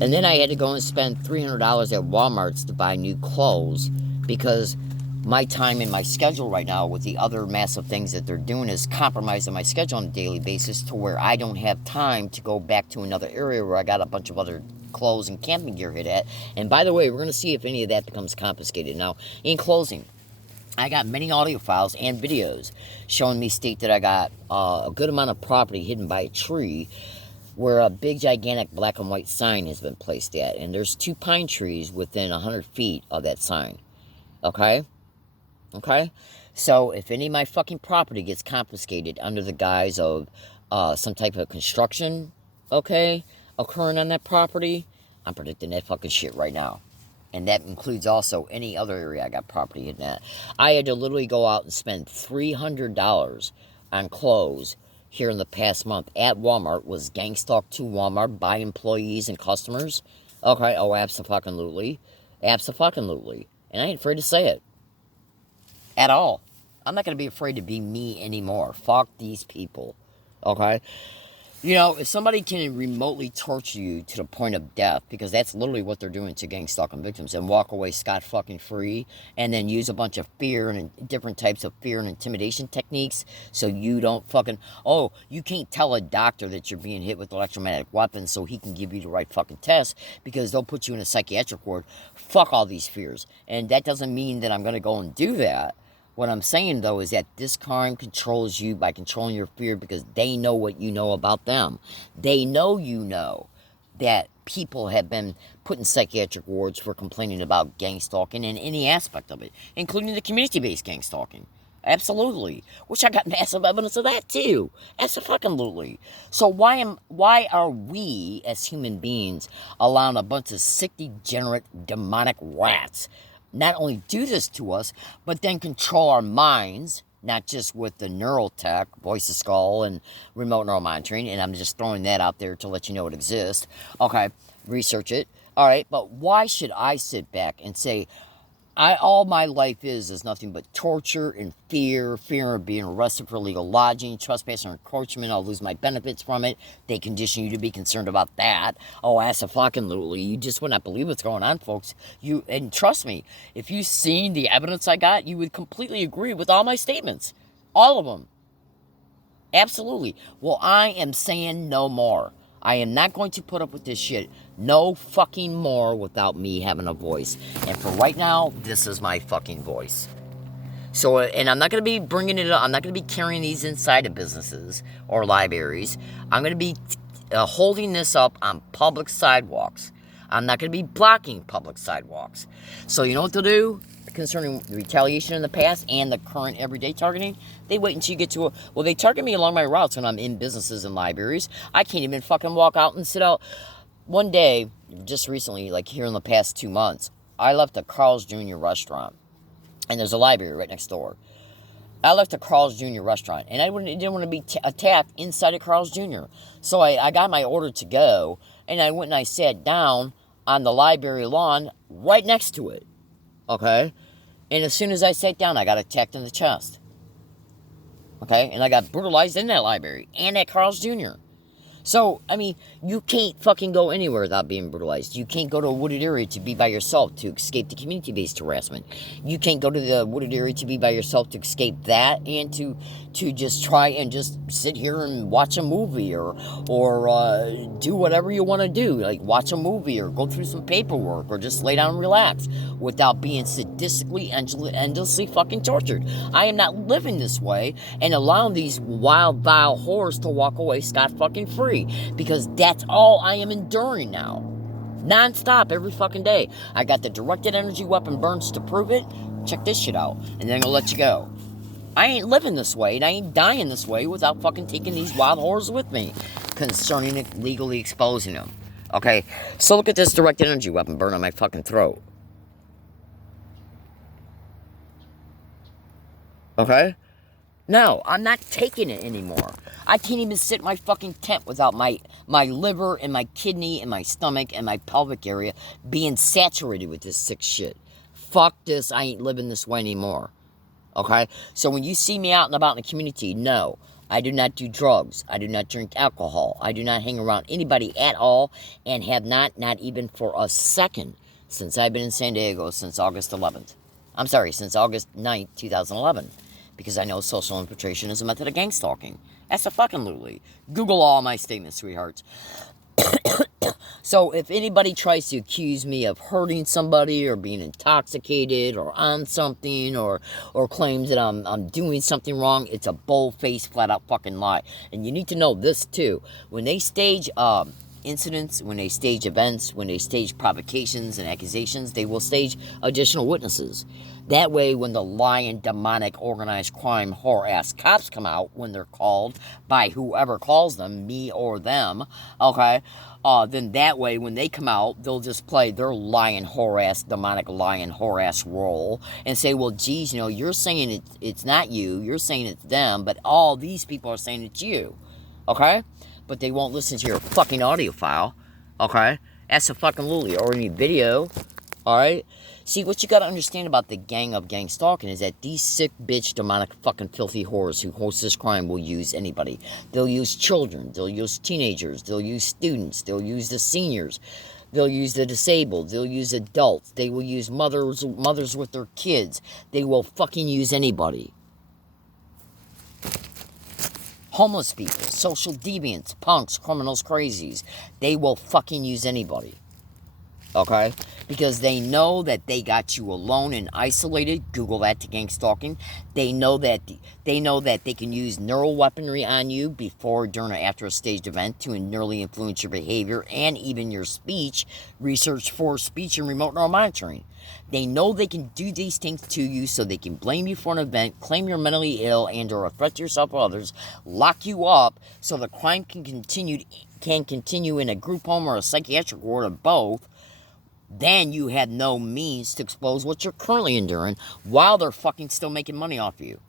And then I had to go and spend $300 at Walmart's to buy new clothes because my time and my schedule right now with the other massive things that they're doing is compromising my schedule on a daily basis to where I don't have time to go back to another area where I got a bunch of other clothes and camping gear hit at. And by the way, we're going to see if any of that becomes confiscated. Now, in closing, I got many audio files and videos showing me state that I got a good amount of property hidden by a tree where a big, gigantic black and white sign has been placed at. And there's 2 pine trees within 100 feet of that sign. Okay? Okay? So, if any of my fucking property gets confiscated under the guise of some type of construction, okay, occurring on that property, I'm predicting that fucking shit right now. And that includes also any other area I got property in that. I had to literally go out and spend $300 on clothes here in the past month at Walmart. Was gang stalked to Walmart by employees and customers. Okay, oh, absolutely. Absolutely. And I ain't afraid to say it. At all. I'm not going to be afraid to be me anymore. Fuck these people. Okay? You know, if somebody can remotely torture you to the point of death, because that's literally what they're doing to gang stalking victims, and walk away scot-fucking-free, and then use a bunch of fear and different types of fear and intimidation techniques so you don't fucking... Oh, you can't tell a doctor that you're being hit with electromagnetic weapons so he can give you the right fucking test, because they'll put you in a psychiatric ward. Fuck all these fears. And that doesn't mean that I'm going to go and do that. What I'm saying, though, is that this crime controls you by controlling your fear because they know what you know about them. They know you know that people have been put in psychiatric wards for complaining about gang stalking and any aspect of it, including the community-based gang stalking. Absolutely. Which I got massive evidence of that too. Absolutely. So why are we as human beings allowing a bunch of sick, degenerate, demonic rats not only do this to us, but then control our minds, not just with the neural tech, voice of skull, and remote neural monitoring, and I'm just throwing that out there to let you know it exists. Okay, research it. All right, but why should I sit back and say, all my life is nothing but torture and fear of being arrested for illegal lodging, trespass or encroachment. I'll lose my benefits from it. They condition you to be concerned about that. Oh, absolutely. You just would not believe what's going on, folks. And trust me, if you've seen the evidence I got, you would completely agree with all my statements. All of them. Absolutely. Well, I am saying no more. I am not going to put up with this shit no fucking more without me having a voice. And for right now, this is my fucking voice. So, and I'm not going to be bringing it up. I'm not going to be carrying these inside of businesses or libraries. I'm going to be holding this up on public sidewalks. I'm not going to be blocking public sidewalks. So you know what to do? Concerning the retaliation in the past and the current everyday targeting, they wait until you get to they target me along my routes when I'm in businesses and libraries. I can't even fucking walk out and sit out. One day, just recently, like here in the past 2 months, I left a Carl's Jr. restaurant, and there's a library right next door. I left a Carl's Jr. restaurant, and I didn't want to be attacked inside of Carl's Jr. So I got my order to go, and I went and I sat down on the library lawn right next to it. Okay? And as soon as I sat down, I got attacked in the chest. Okay? And I got brutalized in that library and at Carl's Jr. So, I mean, you can't fucking go anywhere without being brutalized. You can't go to a wooded area to be by yourself to escape the community-based harassment. You can't go to the wooded area to be by yourself to escape that and to just try and just sit here and watch a movie or do whatever you want to do. Like watch a movie or go through some paperwork or just lay down and relax without being sadistically, endlessly fucking tortured. I am not living this way and allowing these wild, vile whores to walk away scot-fucking-free. Because that's all I am enduring now. Non-stop every fucking day. I got the directed energy weapon burns to prove it. Check this shit out. And then I'm gonna let you go. I ain't living this way and I ain't dying this way without fucking taking these wild whores with me. Concerning it, legally exposing them. Okay? So look at this directed energy weapon burn on my fucking throat. Okay? No, I'm not taking it anymore. I can't even sit in my fucking tent without my liver and my kidney and my stomach and my pelvic area being saturated with this sick shit. Fuck this, I ain't living this way anymore. Okay? So when you see me out and about in the community, no, I do not do drugs. I do not drink alcohol. I do not hang around anybody at all and have not even for a second since I've been in San Diego since August 11th. I'm sorry, since August 9th, 2011. Because I know social infiltration is a method of gang stalking. Absolutely. Google all my statements, sweethearts. So if anybody tries to accuse me of hurting somebody or being intoxicated or on something or claims that I'm doing something wrong, it's a bold-faced, flat-out fucking lie. And you need to know this too. When they stage incidents, when they stage events, when they stage provocations and accusations, they will stage additional witnesses. That way, when the lying, demonic, organized crime, whore-ass cops come out, when they're called by whoever calls them, me or them, okay, then that way, when they come out, they'll just play their lying, whore-ass, demonic, lying, whore-ass role and say, well, geez, you're saying it's not you, you're saying it's them, but all these people are saying it's you, okay? But they won't listen to your fucking audio file, okay? Absolutely, or any video, alright? See, what you gotta understand about the gang stalking is that these sick, bitch, demonic, fucking filthy whores who host this crime will use anybody. They'll use children, they'll use teenagers, they'll use students, they'll use the seniors, they'll use the disabled, they'll use adults, they will use mothers with their kids. They will fucking use anybody. Homeless people, social deviants, punks, criminals, crazies. They will fucking use anybody. Okay? Because they know that they got you alone and isolated. Google that to gang stalking. They know that they can use neural weaponry on you before, during, or after a staged event to nearly influence your behavior and even your speech. Research for speech and remote neural monitoring. They know they can do these things to you so they can blame you for an event, claim you're mentally ill and or a threat to yourself or others, lock you up so the crime can continue in a group home or a psychiatric ward or both. Then you have no means to expose what you're currently enduring while they're fucking still making money off of you.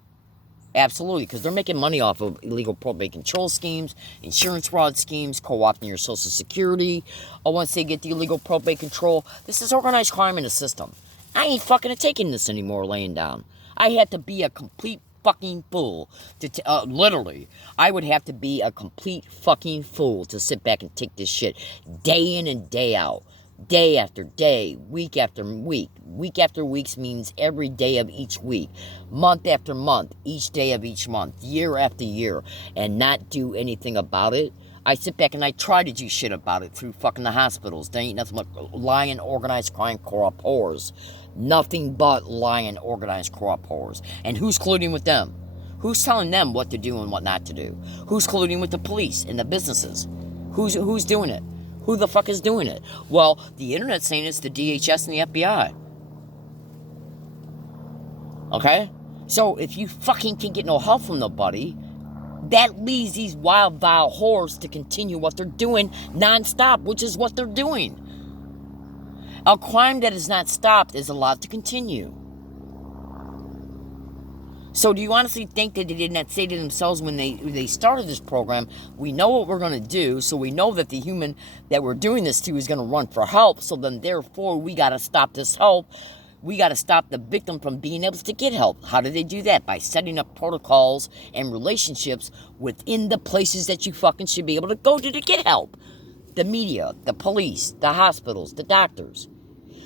Absolutely, because they're making money off of illegal probate control schemes, insurance fraud schemes, co-opting your Social Security. Oh, once they get the illegal probate control, this is organized crime in the system. I ain't fucking taking this anymore laying down. I had to be a complete fucking fool to, literally, I would have to be a complete fucking fool to sit back and take this shit day in and day out. Day after day, week after week. Week after week means every day of each week. Month after month, each day of each month. Year after year. And not do anything about it. I sit back and I try to do shit about it through fucking the hospitals. They ain't nothing but lying, organized crime, corrupt whores. Nothing but lying, organized, corrupt whores. And who's colluding with them? Who's telling them what to do and what not to do? Who's colluding with the police and the businesses? Who's doing it? Who the fuck is doing it? Well, the internet's saying it's the DHS and the FBI. Okay? So, if you fucking can't get no help from nobody, that leaves these wild, vile whores to continue what they're doing non-stop, which is what they're doing. A crime that is not stopped is allowed to continue. So do you honestly think that they did not say to themselves when they started this program, we know what we're going to do, so we know that the human that we're doing this to is going to run for help, so then therefore we got to stop this help. We got to stop the victim from being able to get help. How do they do that? By setting up protocols and relationships within the places that you fucking should be able to go to get help. The media, the police, the hospitals, the doctors.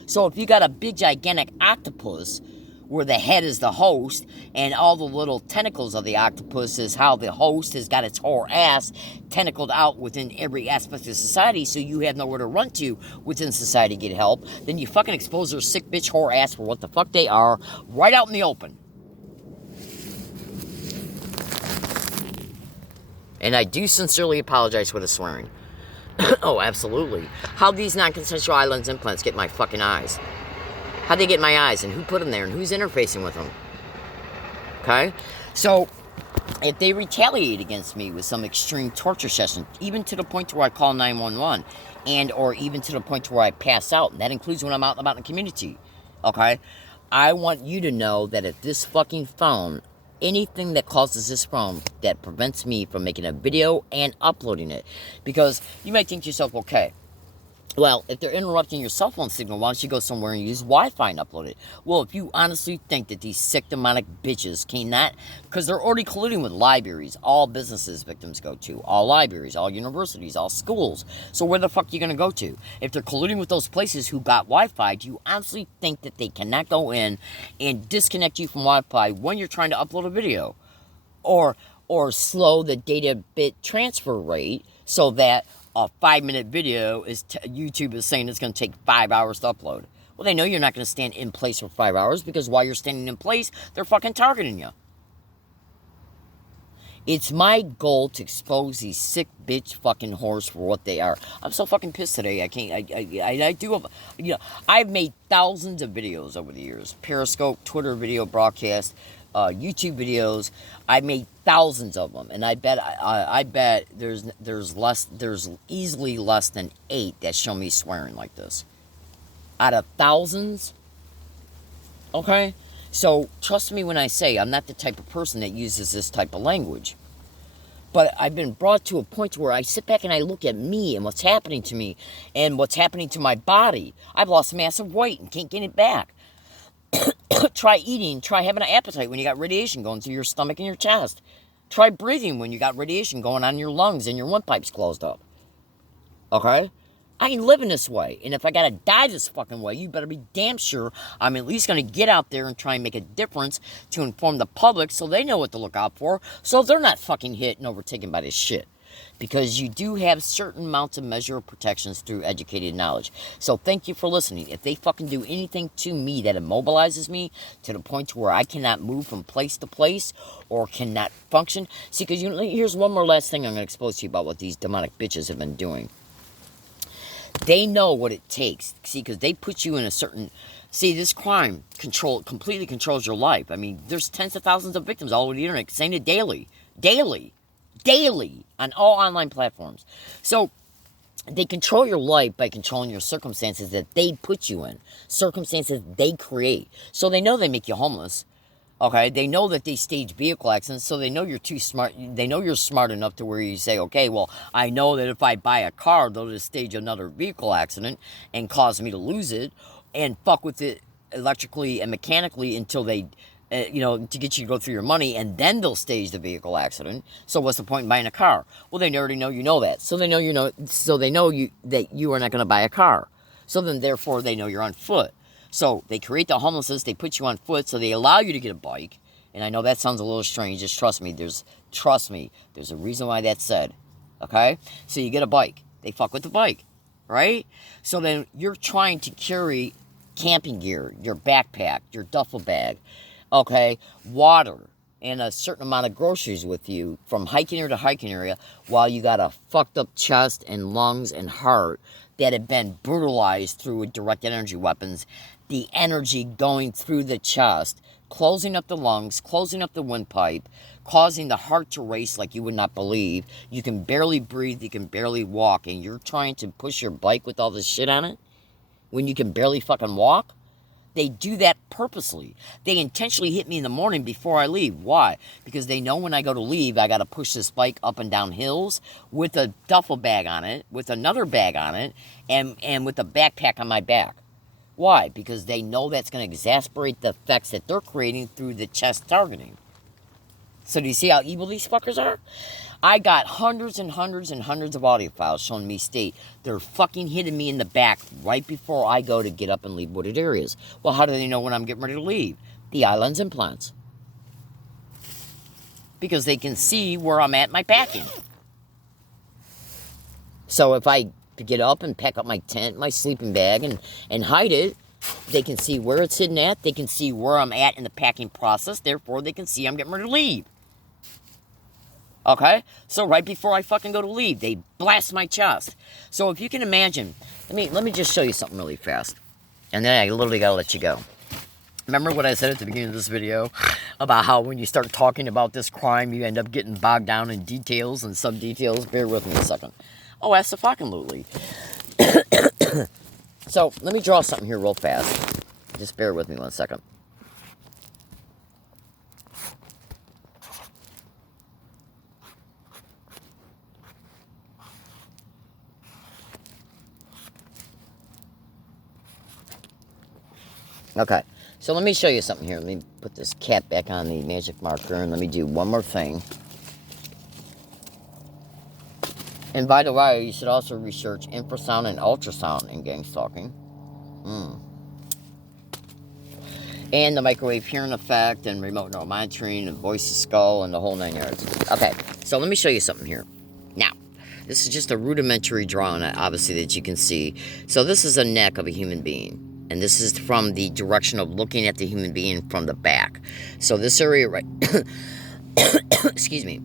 So if you got a big gigantic octopus where the head is the host, and all the little tentacles of the octopus is how the host has got its whole ass tentacled out within every aspect of society, so you have nowhere to run to within society to get help, then you fucking expose their sick bitch whore ass for what the fuck they are, right out in the open. And I do sincerely apologize for the swearing. Oh, absolutely. How these non-consensual eyelens implants get my fucking eyes? How'd they get my eyes, and who put them there, and who's interfacing with them? Okay? So, if they retaliate against me with some extreme torture session, even to the point where I call 911, and or even to the point where I pass out, and that includes when I'm out and about in the community, okay? I want you to know that if this fucking phone, anything that causes this phone that prevents me from making a video and uploading it, because you might think to yourself, okay, well, if they're interrupting your cell phone signal, why don't you go somewhere and use Wi-Fi and upload it? Well, if you honestly think that these sick demonic bitches cannot, because they're already colluding with libraries, all businesses victims go to, all libraries, all universities, all schools. So where the fuck are you going to go to? If they're colluding with those places who got Wi-Fi, do you honestly think that they cannot go in and disconnect you from Wi-Fi when you're trying to upload a video? Or slow the data bit transfer rate so that a 5-minute video is YouTube is saying it's going to take 5 hours to upload. Well, they know you're not going to stand in place for 5 hours because while you're standing in place, they're fucking targeting you. It's my goal to expose these sick bitch fucking whores for what they are. I'm so fucking pissed today. I can't. I do have. You know, I've made thousands of videos over the years. Periscope, Twitter video broadcast, YouTube videos. I made thousands of them, and I bet there's easily less than 8 that show me swearing like this. Out of thousands, okay. So trust me when I say I'm not the type of person that uses this type of language. But I've been brought to a point where I sit back and I look at me and what's happening to me and what's happening to my body. I've lost massive weight and can't get it back. Try having an appetite when you got radiation going through your stomach and your chest. Try breathing when you got radiation going on in your lungs and your windpipes closed up. Okay? I ain't living this way. And if I gotta die this fucking way, you better be damn sure I'm at least gonna get out there and try and make a difference to inform the public so they know what to look out for, so they're not fucking hit and overtaken by this shit. because you do have certain amounts of measure of protections through educated knowledge. So thank you for listening. If they fucking do anything to me that immobilizes me to the point to where I cannot move from place to place or cannot function. See, because here's one more last thing I'm going to expose to you about what these demonic bitches have been doing. They know what it takes. See, because they put you in a certain... See, this crime completely controls your life. I mean, there's tens of thousands of victims all over the internet saying it daily. Daily. On all online platforms. So, they control your life by controlling your circumstances that they put you in. Circumstances they create. So, they know they make you homeless. Okay, they know that they stage vehicle accidents, so they know you're too smart. They know you're smart enough to where you say, okay, well, I know that if I buy a car, they'll just stage another vehicle accident and cause me to lose it and fuck with it electrically and mechanically until they, to get you to go through your money, and then they'll stage the vehicle accident. So what's the point in buying a car? Well, they already know you know that. So they know So they know that you are not going to buy a car. So then, therefore, they know you're on foot. So, they create the homelessness, they put you on foot, so they allow you to get a bike. And I know that sounds a little strange, just trust me, there's a reason why that's said. Okay? So, you get a bike. They fuck with the bike. Right? So, then you're trying to carry camping gear, your backpack, your duffel bag, okay, water, and a certain amount of groceries with you from hiking area to hiking area while you got a fucked up chest and lungs and heart that have been brutalized through directed energy weapons, the energy going through the chest, closing up the lungs, closing up the windpipe, causing the heart to race like you would not believe. You can barely breathe, you can barely walk, and you're trying to push your bike with all this shit on it when you can barely fucking walk? They do that purposely. They intentionally hit me in the morning before I leave. Why? Because they know when I go to leave, I got to push this bike up and down hills with a duffel bag on it, with another bag on it, and with a backpack on my back. Why? Because they know that's going to exasperate the effects that they're creating through the chest targeting. So do you see how evil these fuckers are? I got hundreds and hundreds and hundreds of audio files showing me state they're fucking hitting me in the back right before I go to get up and leave wooded areas. Well, how do they know when I'm getting ready to leave? The island's implants. Because they can see where I'm at in my packing. So if I get up and pack up my tent, my sleeping bag, and hide it, they can see where it's hidden at. They can see where I'm at in the packing process. Therefore, they can see I'm getting ready to leave. Okay? So right before I fucking go to leave, they blast my chest. So if you can imagine, let me just show you something really fast. And then I literally gotta let you go. Remember what I said at the beginning of this video about how when you start talking about this crime, you end up getting bogged down in details and sub-details? Bear with me a second. Oh, absolutely. So, let me draw something here real fast. Just bear with me 1 second. Okay, so let me show you something here. Let me put this cap back on the magic marker, and let me do one more thing. And by the way, you should also research infrasound and ultrasound in gang stalking. And the microwave hearing effect, and remote neural monitoring, and voice of skull, and the whole 9 yards. Okay, so let me show you something here. Now, this is just a rudimentary drawing, obviously, that you can see. So this is a neck of a human being. And this is from the direction of looking at the human being from the back. So this area right... excuse me.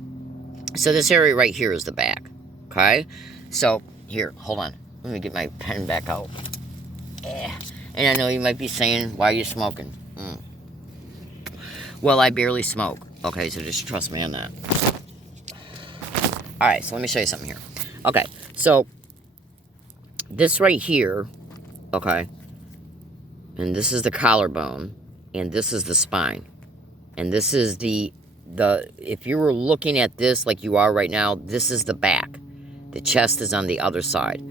So this area right here is the back. Okay? So, here, hold on. Let me get my pen back out. And I know you might be saying, why are you smoking? Well, I barely smoke. Okay, so just trust me on that. Alright, so let me show you something here. Okay, so this right here, okay, and this is the collarbone, and this is the spine. And this is the if you were looking at this like you are right now, this is the back. The chest is on the other side.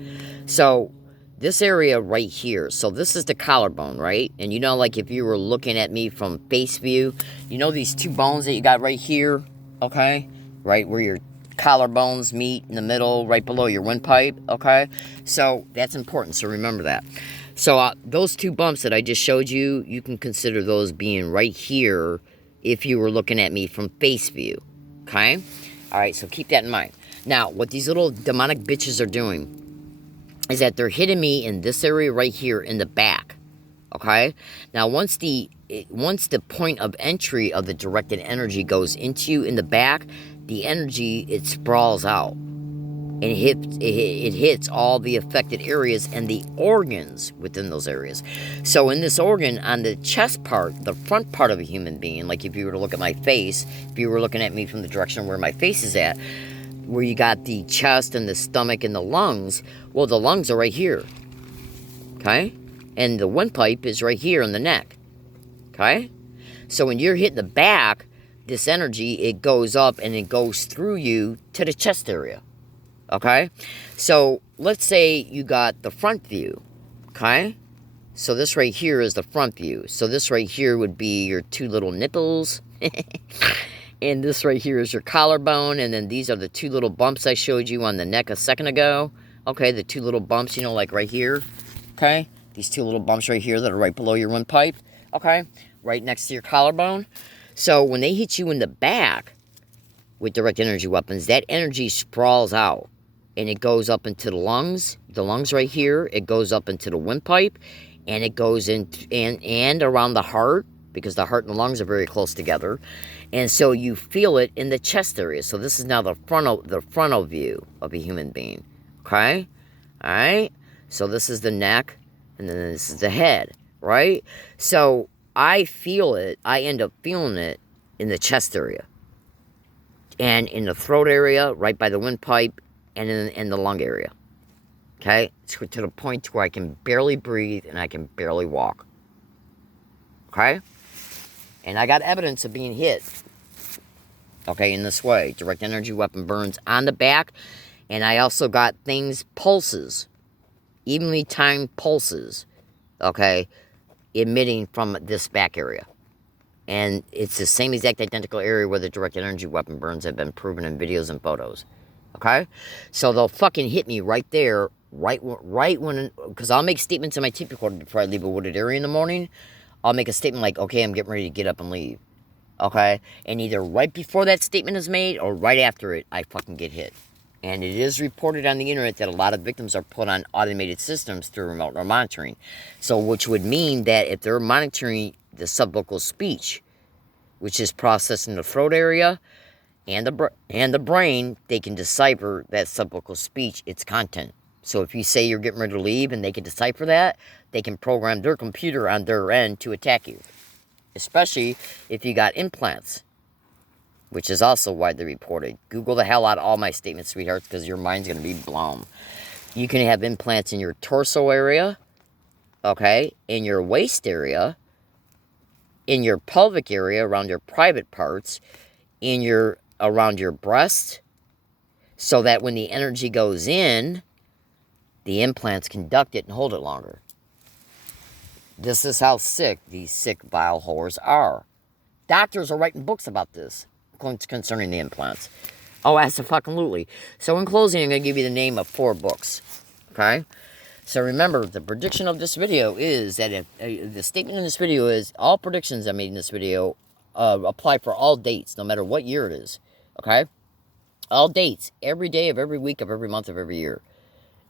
So, this area right here, so this is the collarbone, right? And you know, like if you were looking at me from face view, you know these two bones that you got right here, okay? Right where your collarbones meet in the middle, right below your windpipe, okay? So, that's important, so remember that. So, those two bumps that I just showed you, you can consider those being right here if you were looking at me from face view, okay? All right, so keep that in mind. Now, what these little demonic bitches are doing is that they're hitting me in this area right here in the back. Okay? Now, once the point of entry of the directed energy goes into you in the back, the energy, it sprawls out. And it hits all the affected areas and the organs within those areas. So in this organ, on the chest part, the front part of a human being, like if you were to look at my face, if you were looking at me from the direction where my face is at, where you got the chest and the stomach and the lungs, well, the lungs are right here, okay? And the windpipe is right here in the neck, okay? So when you're hitting the back, this energy, it goes up and it goes through you to the chest area. Okay, so let's say you got the front view, okay? So this right here is the front view. So this right here would be your two little nipples. And this right here is your collarbone. And then these are the two little bumps I showed you on the neck a second ago. Okay, the two little bumps, you know, like right here. Okay, these two little bumps right here that are right below your windpipe. Okay, right next to your collarbone. So when they hit you in the back with direct energy weapons, that energy sprawls out. And it goes up into the lungs right here. It goes up into the windpipe, and it goes in and around the heart, because the heart and the lungs are very close together. And so you feel it in the chest area. So this is now the frontal view of a human being. Okay? All right? So this is the neck, and then this is the head, right? So I feel it. I end up feeling it in the chest area, and in the throat area, right by the windpipe, and in the lung area, okay? To the point where I can barely breathe and I can barely walk, okay? And I got evidence of being hit, okay, in this way. Direct energy weapon burns on the back, and I also got pulses, evenly timed pulses, okay, emitting from this back area. And it's the same exact identical area where the direct energy weapon burns have been proven in videos and photos. Okay? So they'll fucking hit me right there, right when, because I'll make statements in my tape recorder before I leave a wooded area in the morning. I'll make a statement like, okay, I'm getting ready to get up and leave. Okay? And either right before that statement is made or right after it, I fucking get hit. And it is reported on the internet that a lot of victims are put on automated systems through remote monitoring. So, which would mean that if they're monitoring the subvocal speech, which is processed in the throat area, and the brain, they can decipher that subvocal speech, its content. So if you say you're getting ready to leave and they can decipher that, they can program their computer on their end to attack you. Especially if you got implants, which is also widely reported. Google the hell out of all my statements, sweethearts, because your mind's going to be blown. You can have implants in your torso area, okay, in your waist area, in your pelvic area, around your private parts, around your breast, so that when the energy goes in, the implants conduct it and hold it longer. This is how sick these sick, vile whores are. Doctors are writing books about this concerning the implants. Oh, absolutely. So in closing, I'm going to give you the name of 4 books. Okay? So remember, the prediction of this video is that if the statement in this video is all predictions I made in this video apply for all dates, no matter what year it is. Okay? All dates, every day of every week of every month of every year.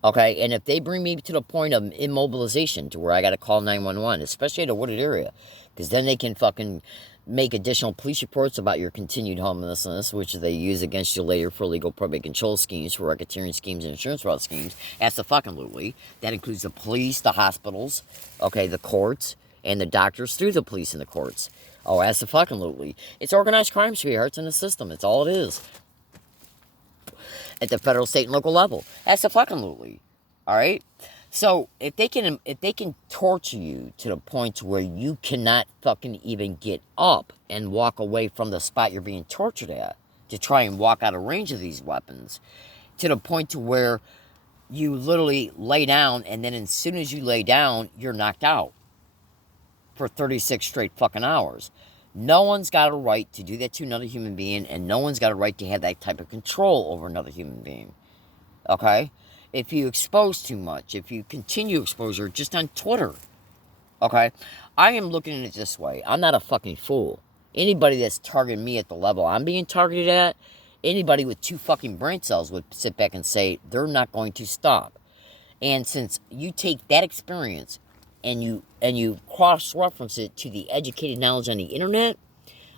Okay? And if they bring me to the point of immobilization, to where I got to call 911, especially at a wooded area, because then they can fucking make additional police reports about your continued homelessness, which they use against you later for illegal probate control schemes, for racketeering schemes, and insurance fraud schemes. Absolutely. That includes the police, the hospitals, okay, the courts, and the doctors through the police and the courts. Oh, absolutely. It's organized crime, sweethearts, in the system. It's all it is. At the federal, state, and local level. Absolutely. All right? So, if they can torture you to the point where you cannot fucking even get up and walk away from the spot you're being tortured at, to try and walk out of range of these weapons, to the point to where you literally lay down, and then as soon as you lay down, you're knocked out for 36 straight fucking hours. No one's got a right to do that to another human being, and no one's got a right to have that type of control over another human being. Okay? If you expose too much, if you continue exposure just on Twitter. Okay? I am looking at it this way. I'm not a fucking fool. Anybody that's targeting me at the level I'm being targeted at Anybody with 2 fucking brain cells would sit back and say they're not going to stop. And since you take that experience and you cross-reference it to the educated knowledge on the internet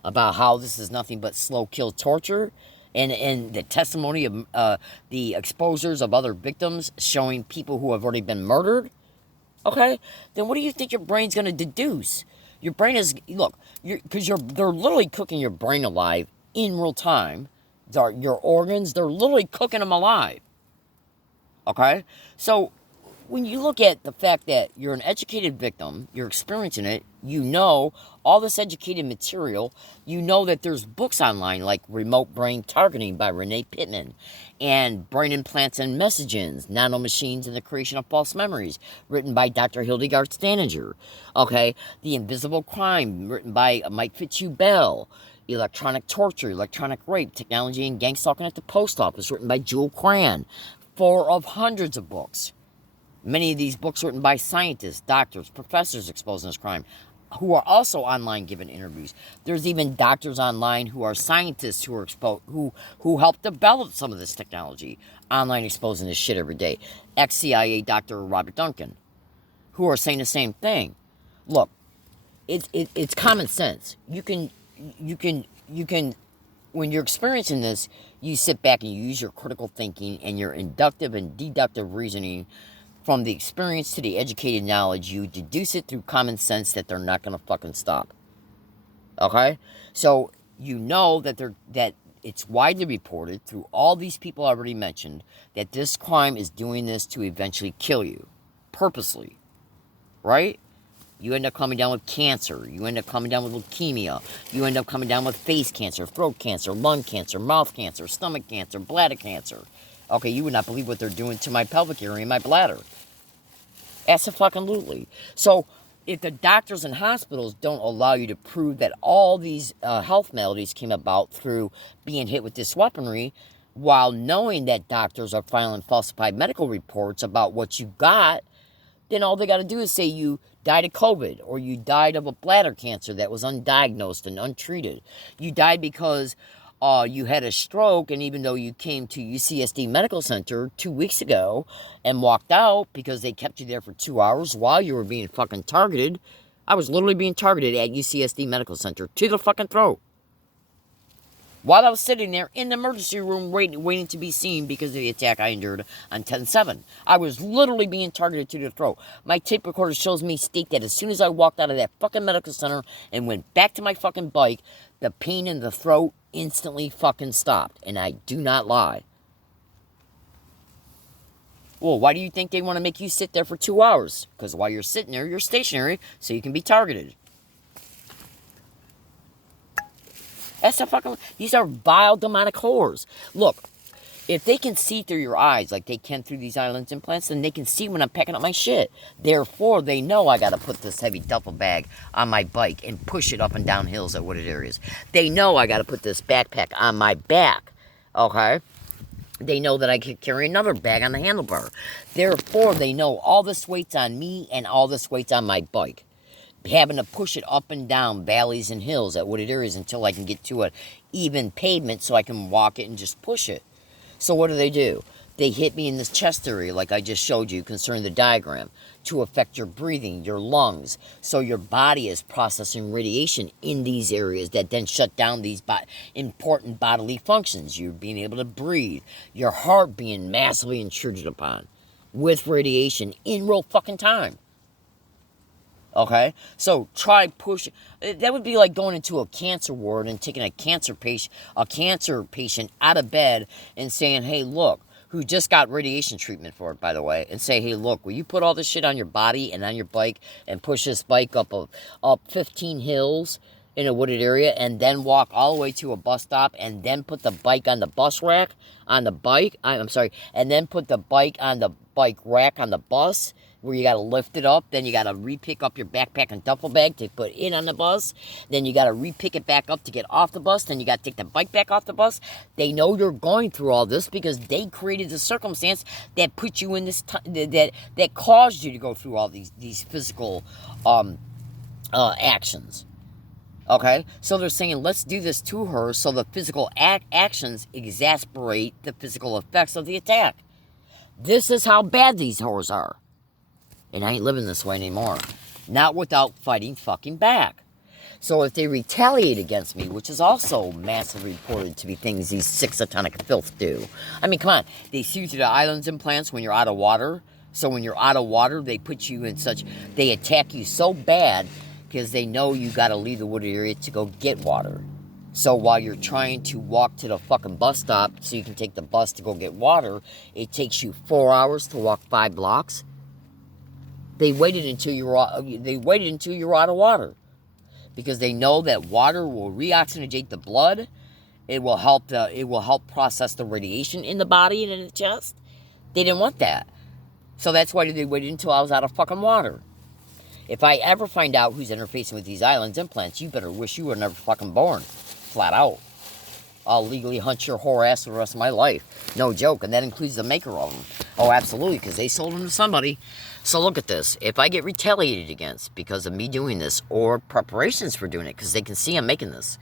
about how this is nothing but slow kill torture, and the testimony of the exposures of other victims showing people who have already been murdered, okay, then what do you think your brain's going to deduce? Your brain is, look, they're literally cooking your brain alive in real time. Your organs, they're literally cooking them alive. Okay? So, when you look at the fact that you're an educated victim, you're experiencing it, you know all this educated material, you know that there's books online like Remote Brain Targeting by Renee Pittman, and Brain Implants and Messages, Nanomachines and the Creation of False Memories, written by Dr. Hildegard Staninger. Okay? The Invisible Crime, written by Mike Fitzhugh-Bell. Electronic Torture, Electronic Rape, Technology and Gang Stalking at the Post Office, written by Jewel Cran. 4 of hundreds of books. Many of these books written by scientists, doctors, professors exposing this crime, who are also online giving interviews. There's even doctors online who are scientists who are who help develop some of this technology, online exposing this shit every day. Ex-CIA Dr. Robert Duncan, who are saying the same thing. Look, it's common sense. You can, when you're experiencing this, you sit back and you use your critical thinking and your inductive and deductive reasoning. From the experience to the educated knowledge, you deduce it through common sense that they're not going to fucking stop. Okay? So, you know that it's widely reported through all these people I already mentioned that this crime is doing this to eventually kill you. Purposely. Right? You end up coming down with cancer. You end up coming down with leukemia. You end up coming down with face cancer, throat cancer, lung cancer, mouth cancer, stomach cancer, bladder cancer. Okay, you would not believe what they're doing to my pelvic area and my bladder. Absolutely. So, if the doctors and hospitals don't allow you to prove that all these health maladies came about through being hit with this weaponry, while knowing that doctors are filing falsified medical reports about what you got, then all they got to do is say you died of COVID, or you died of a bladder cancer that was undiagnosed and untreated. You died because you had a stroke, and even though you came to UCSD Medical Center 2 weeks ago and walked out because they kept you there for 2 hours while you were being fucking targeted, I was literally being targeted at UCSD Medical Center to the fucking throat. While I was sitting there in the emergency room waiting to be seen because of the attack I endured on 10/7. I was literally being targeted to the throat. My tape recorder shows me state that as soon as I walked out of that fucking medical center and went back to my fucking bike, the pain in the throat instantly fucking stopped. And I do not lie. Well, why do you think they want to make you sit there for 2 hours? Because while you're sitting there, you're stationary so you can be targeted. These are vile demonic whores. Look, if they can see through your eyes like they can through these islands implants, then they can see when I'm packing up my shit. Therefore, they know I got to put this heavy duffel bag on my bike and push it up and down hills at wooded areas. They know I got to put this backpack on my back. Okay? They know that I could carry another bag on the handlebar. Therefore, they know all this weight's on me and all this weight's on my bike. Having to push it up and down valleys and hills at wooded areas until I can get to an even pavement so I can walk it and just push it. So what do? They hit me in this chest area like I just showed you concerning the diagram to affect your breathing, your lungs. So your body is processing radiation in these areas that then shut down these important bodily functions. You being able to breathe, your heart being massively intruded upon with radiation in real fucking time. Okay, so try pushing. That would be like going into a cancer ward and taking a cancer patient out of bed and saying, "Hey, look," who just got radiation treatment for it, by the way, and say, "Hey, look, will you put all this shit on your body and on your bike and push this bike up 15 hills in a wooded area and then walk all the way to a bus stop and then put the bike on the bus rack on the bike? And then put the bike on the bike rack on the bus." Where you got to lift it up, then you got to re-pick up your backpack and duffel bag to put in on the bus, then you got to re-pick it back up to get off the bus, then you got to take the bike back off the bus. They know you're going through all this because they created the circumstance that put you in this that caused you to go through all these physical actions. Okay? So they're saying, let's do this to her so the physical actions exasperate the physical effects of the attack. This is how bad these whores are. And I ain't living this way anymore. Not without fighting fucking back. So if they retaliate against me, which is also massively reported to be things these six satanic filth do. I mean, come on. They see you to the islands implants when you're out of water. So when you're out of water, they put you in such... They attack you so bad because they know you got to leave the wooded area to go get water. So while you're trying to walk to the fucking bus stop so you can take the bus to go get water, it takes you 4 hours to walk 5 blocks. They waited until you're out of water. Because they know that water will reoxygenate the blood. It will help process the radiation in the body and in the chest. They didn't want that. So that's why they waited until I was out of fucking water. If I ever find out who's interfacing with these islands implants, you better wish you were never fucking born. Flat out. I'll legally hunt your whore ass for the rest of my life. No joke. And that includes the maker of them. Oh, absolutely, because they sold them to somebody. So look at this. If I get retaliated against because of me doing this or preparations for doing it, because they can see I'm making this,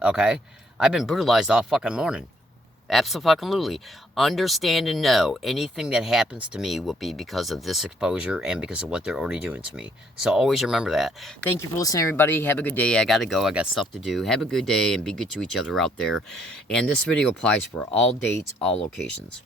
okay? I've been brutalized all fucking morning. Absolutely. Understand and know anything that happens to me will be because of this exposure and because of what they're already doing to me. So always remember that. Thank you for listening, everybody. Have a good day. I got to go. I got stuff to do. Have a good day and be good to each other out there. And this video applies for all dates, all locations.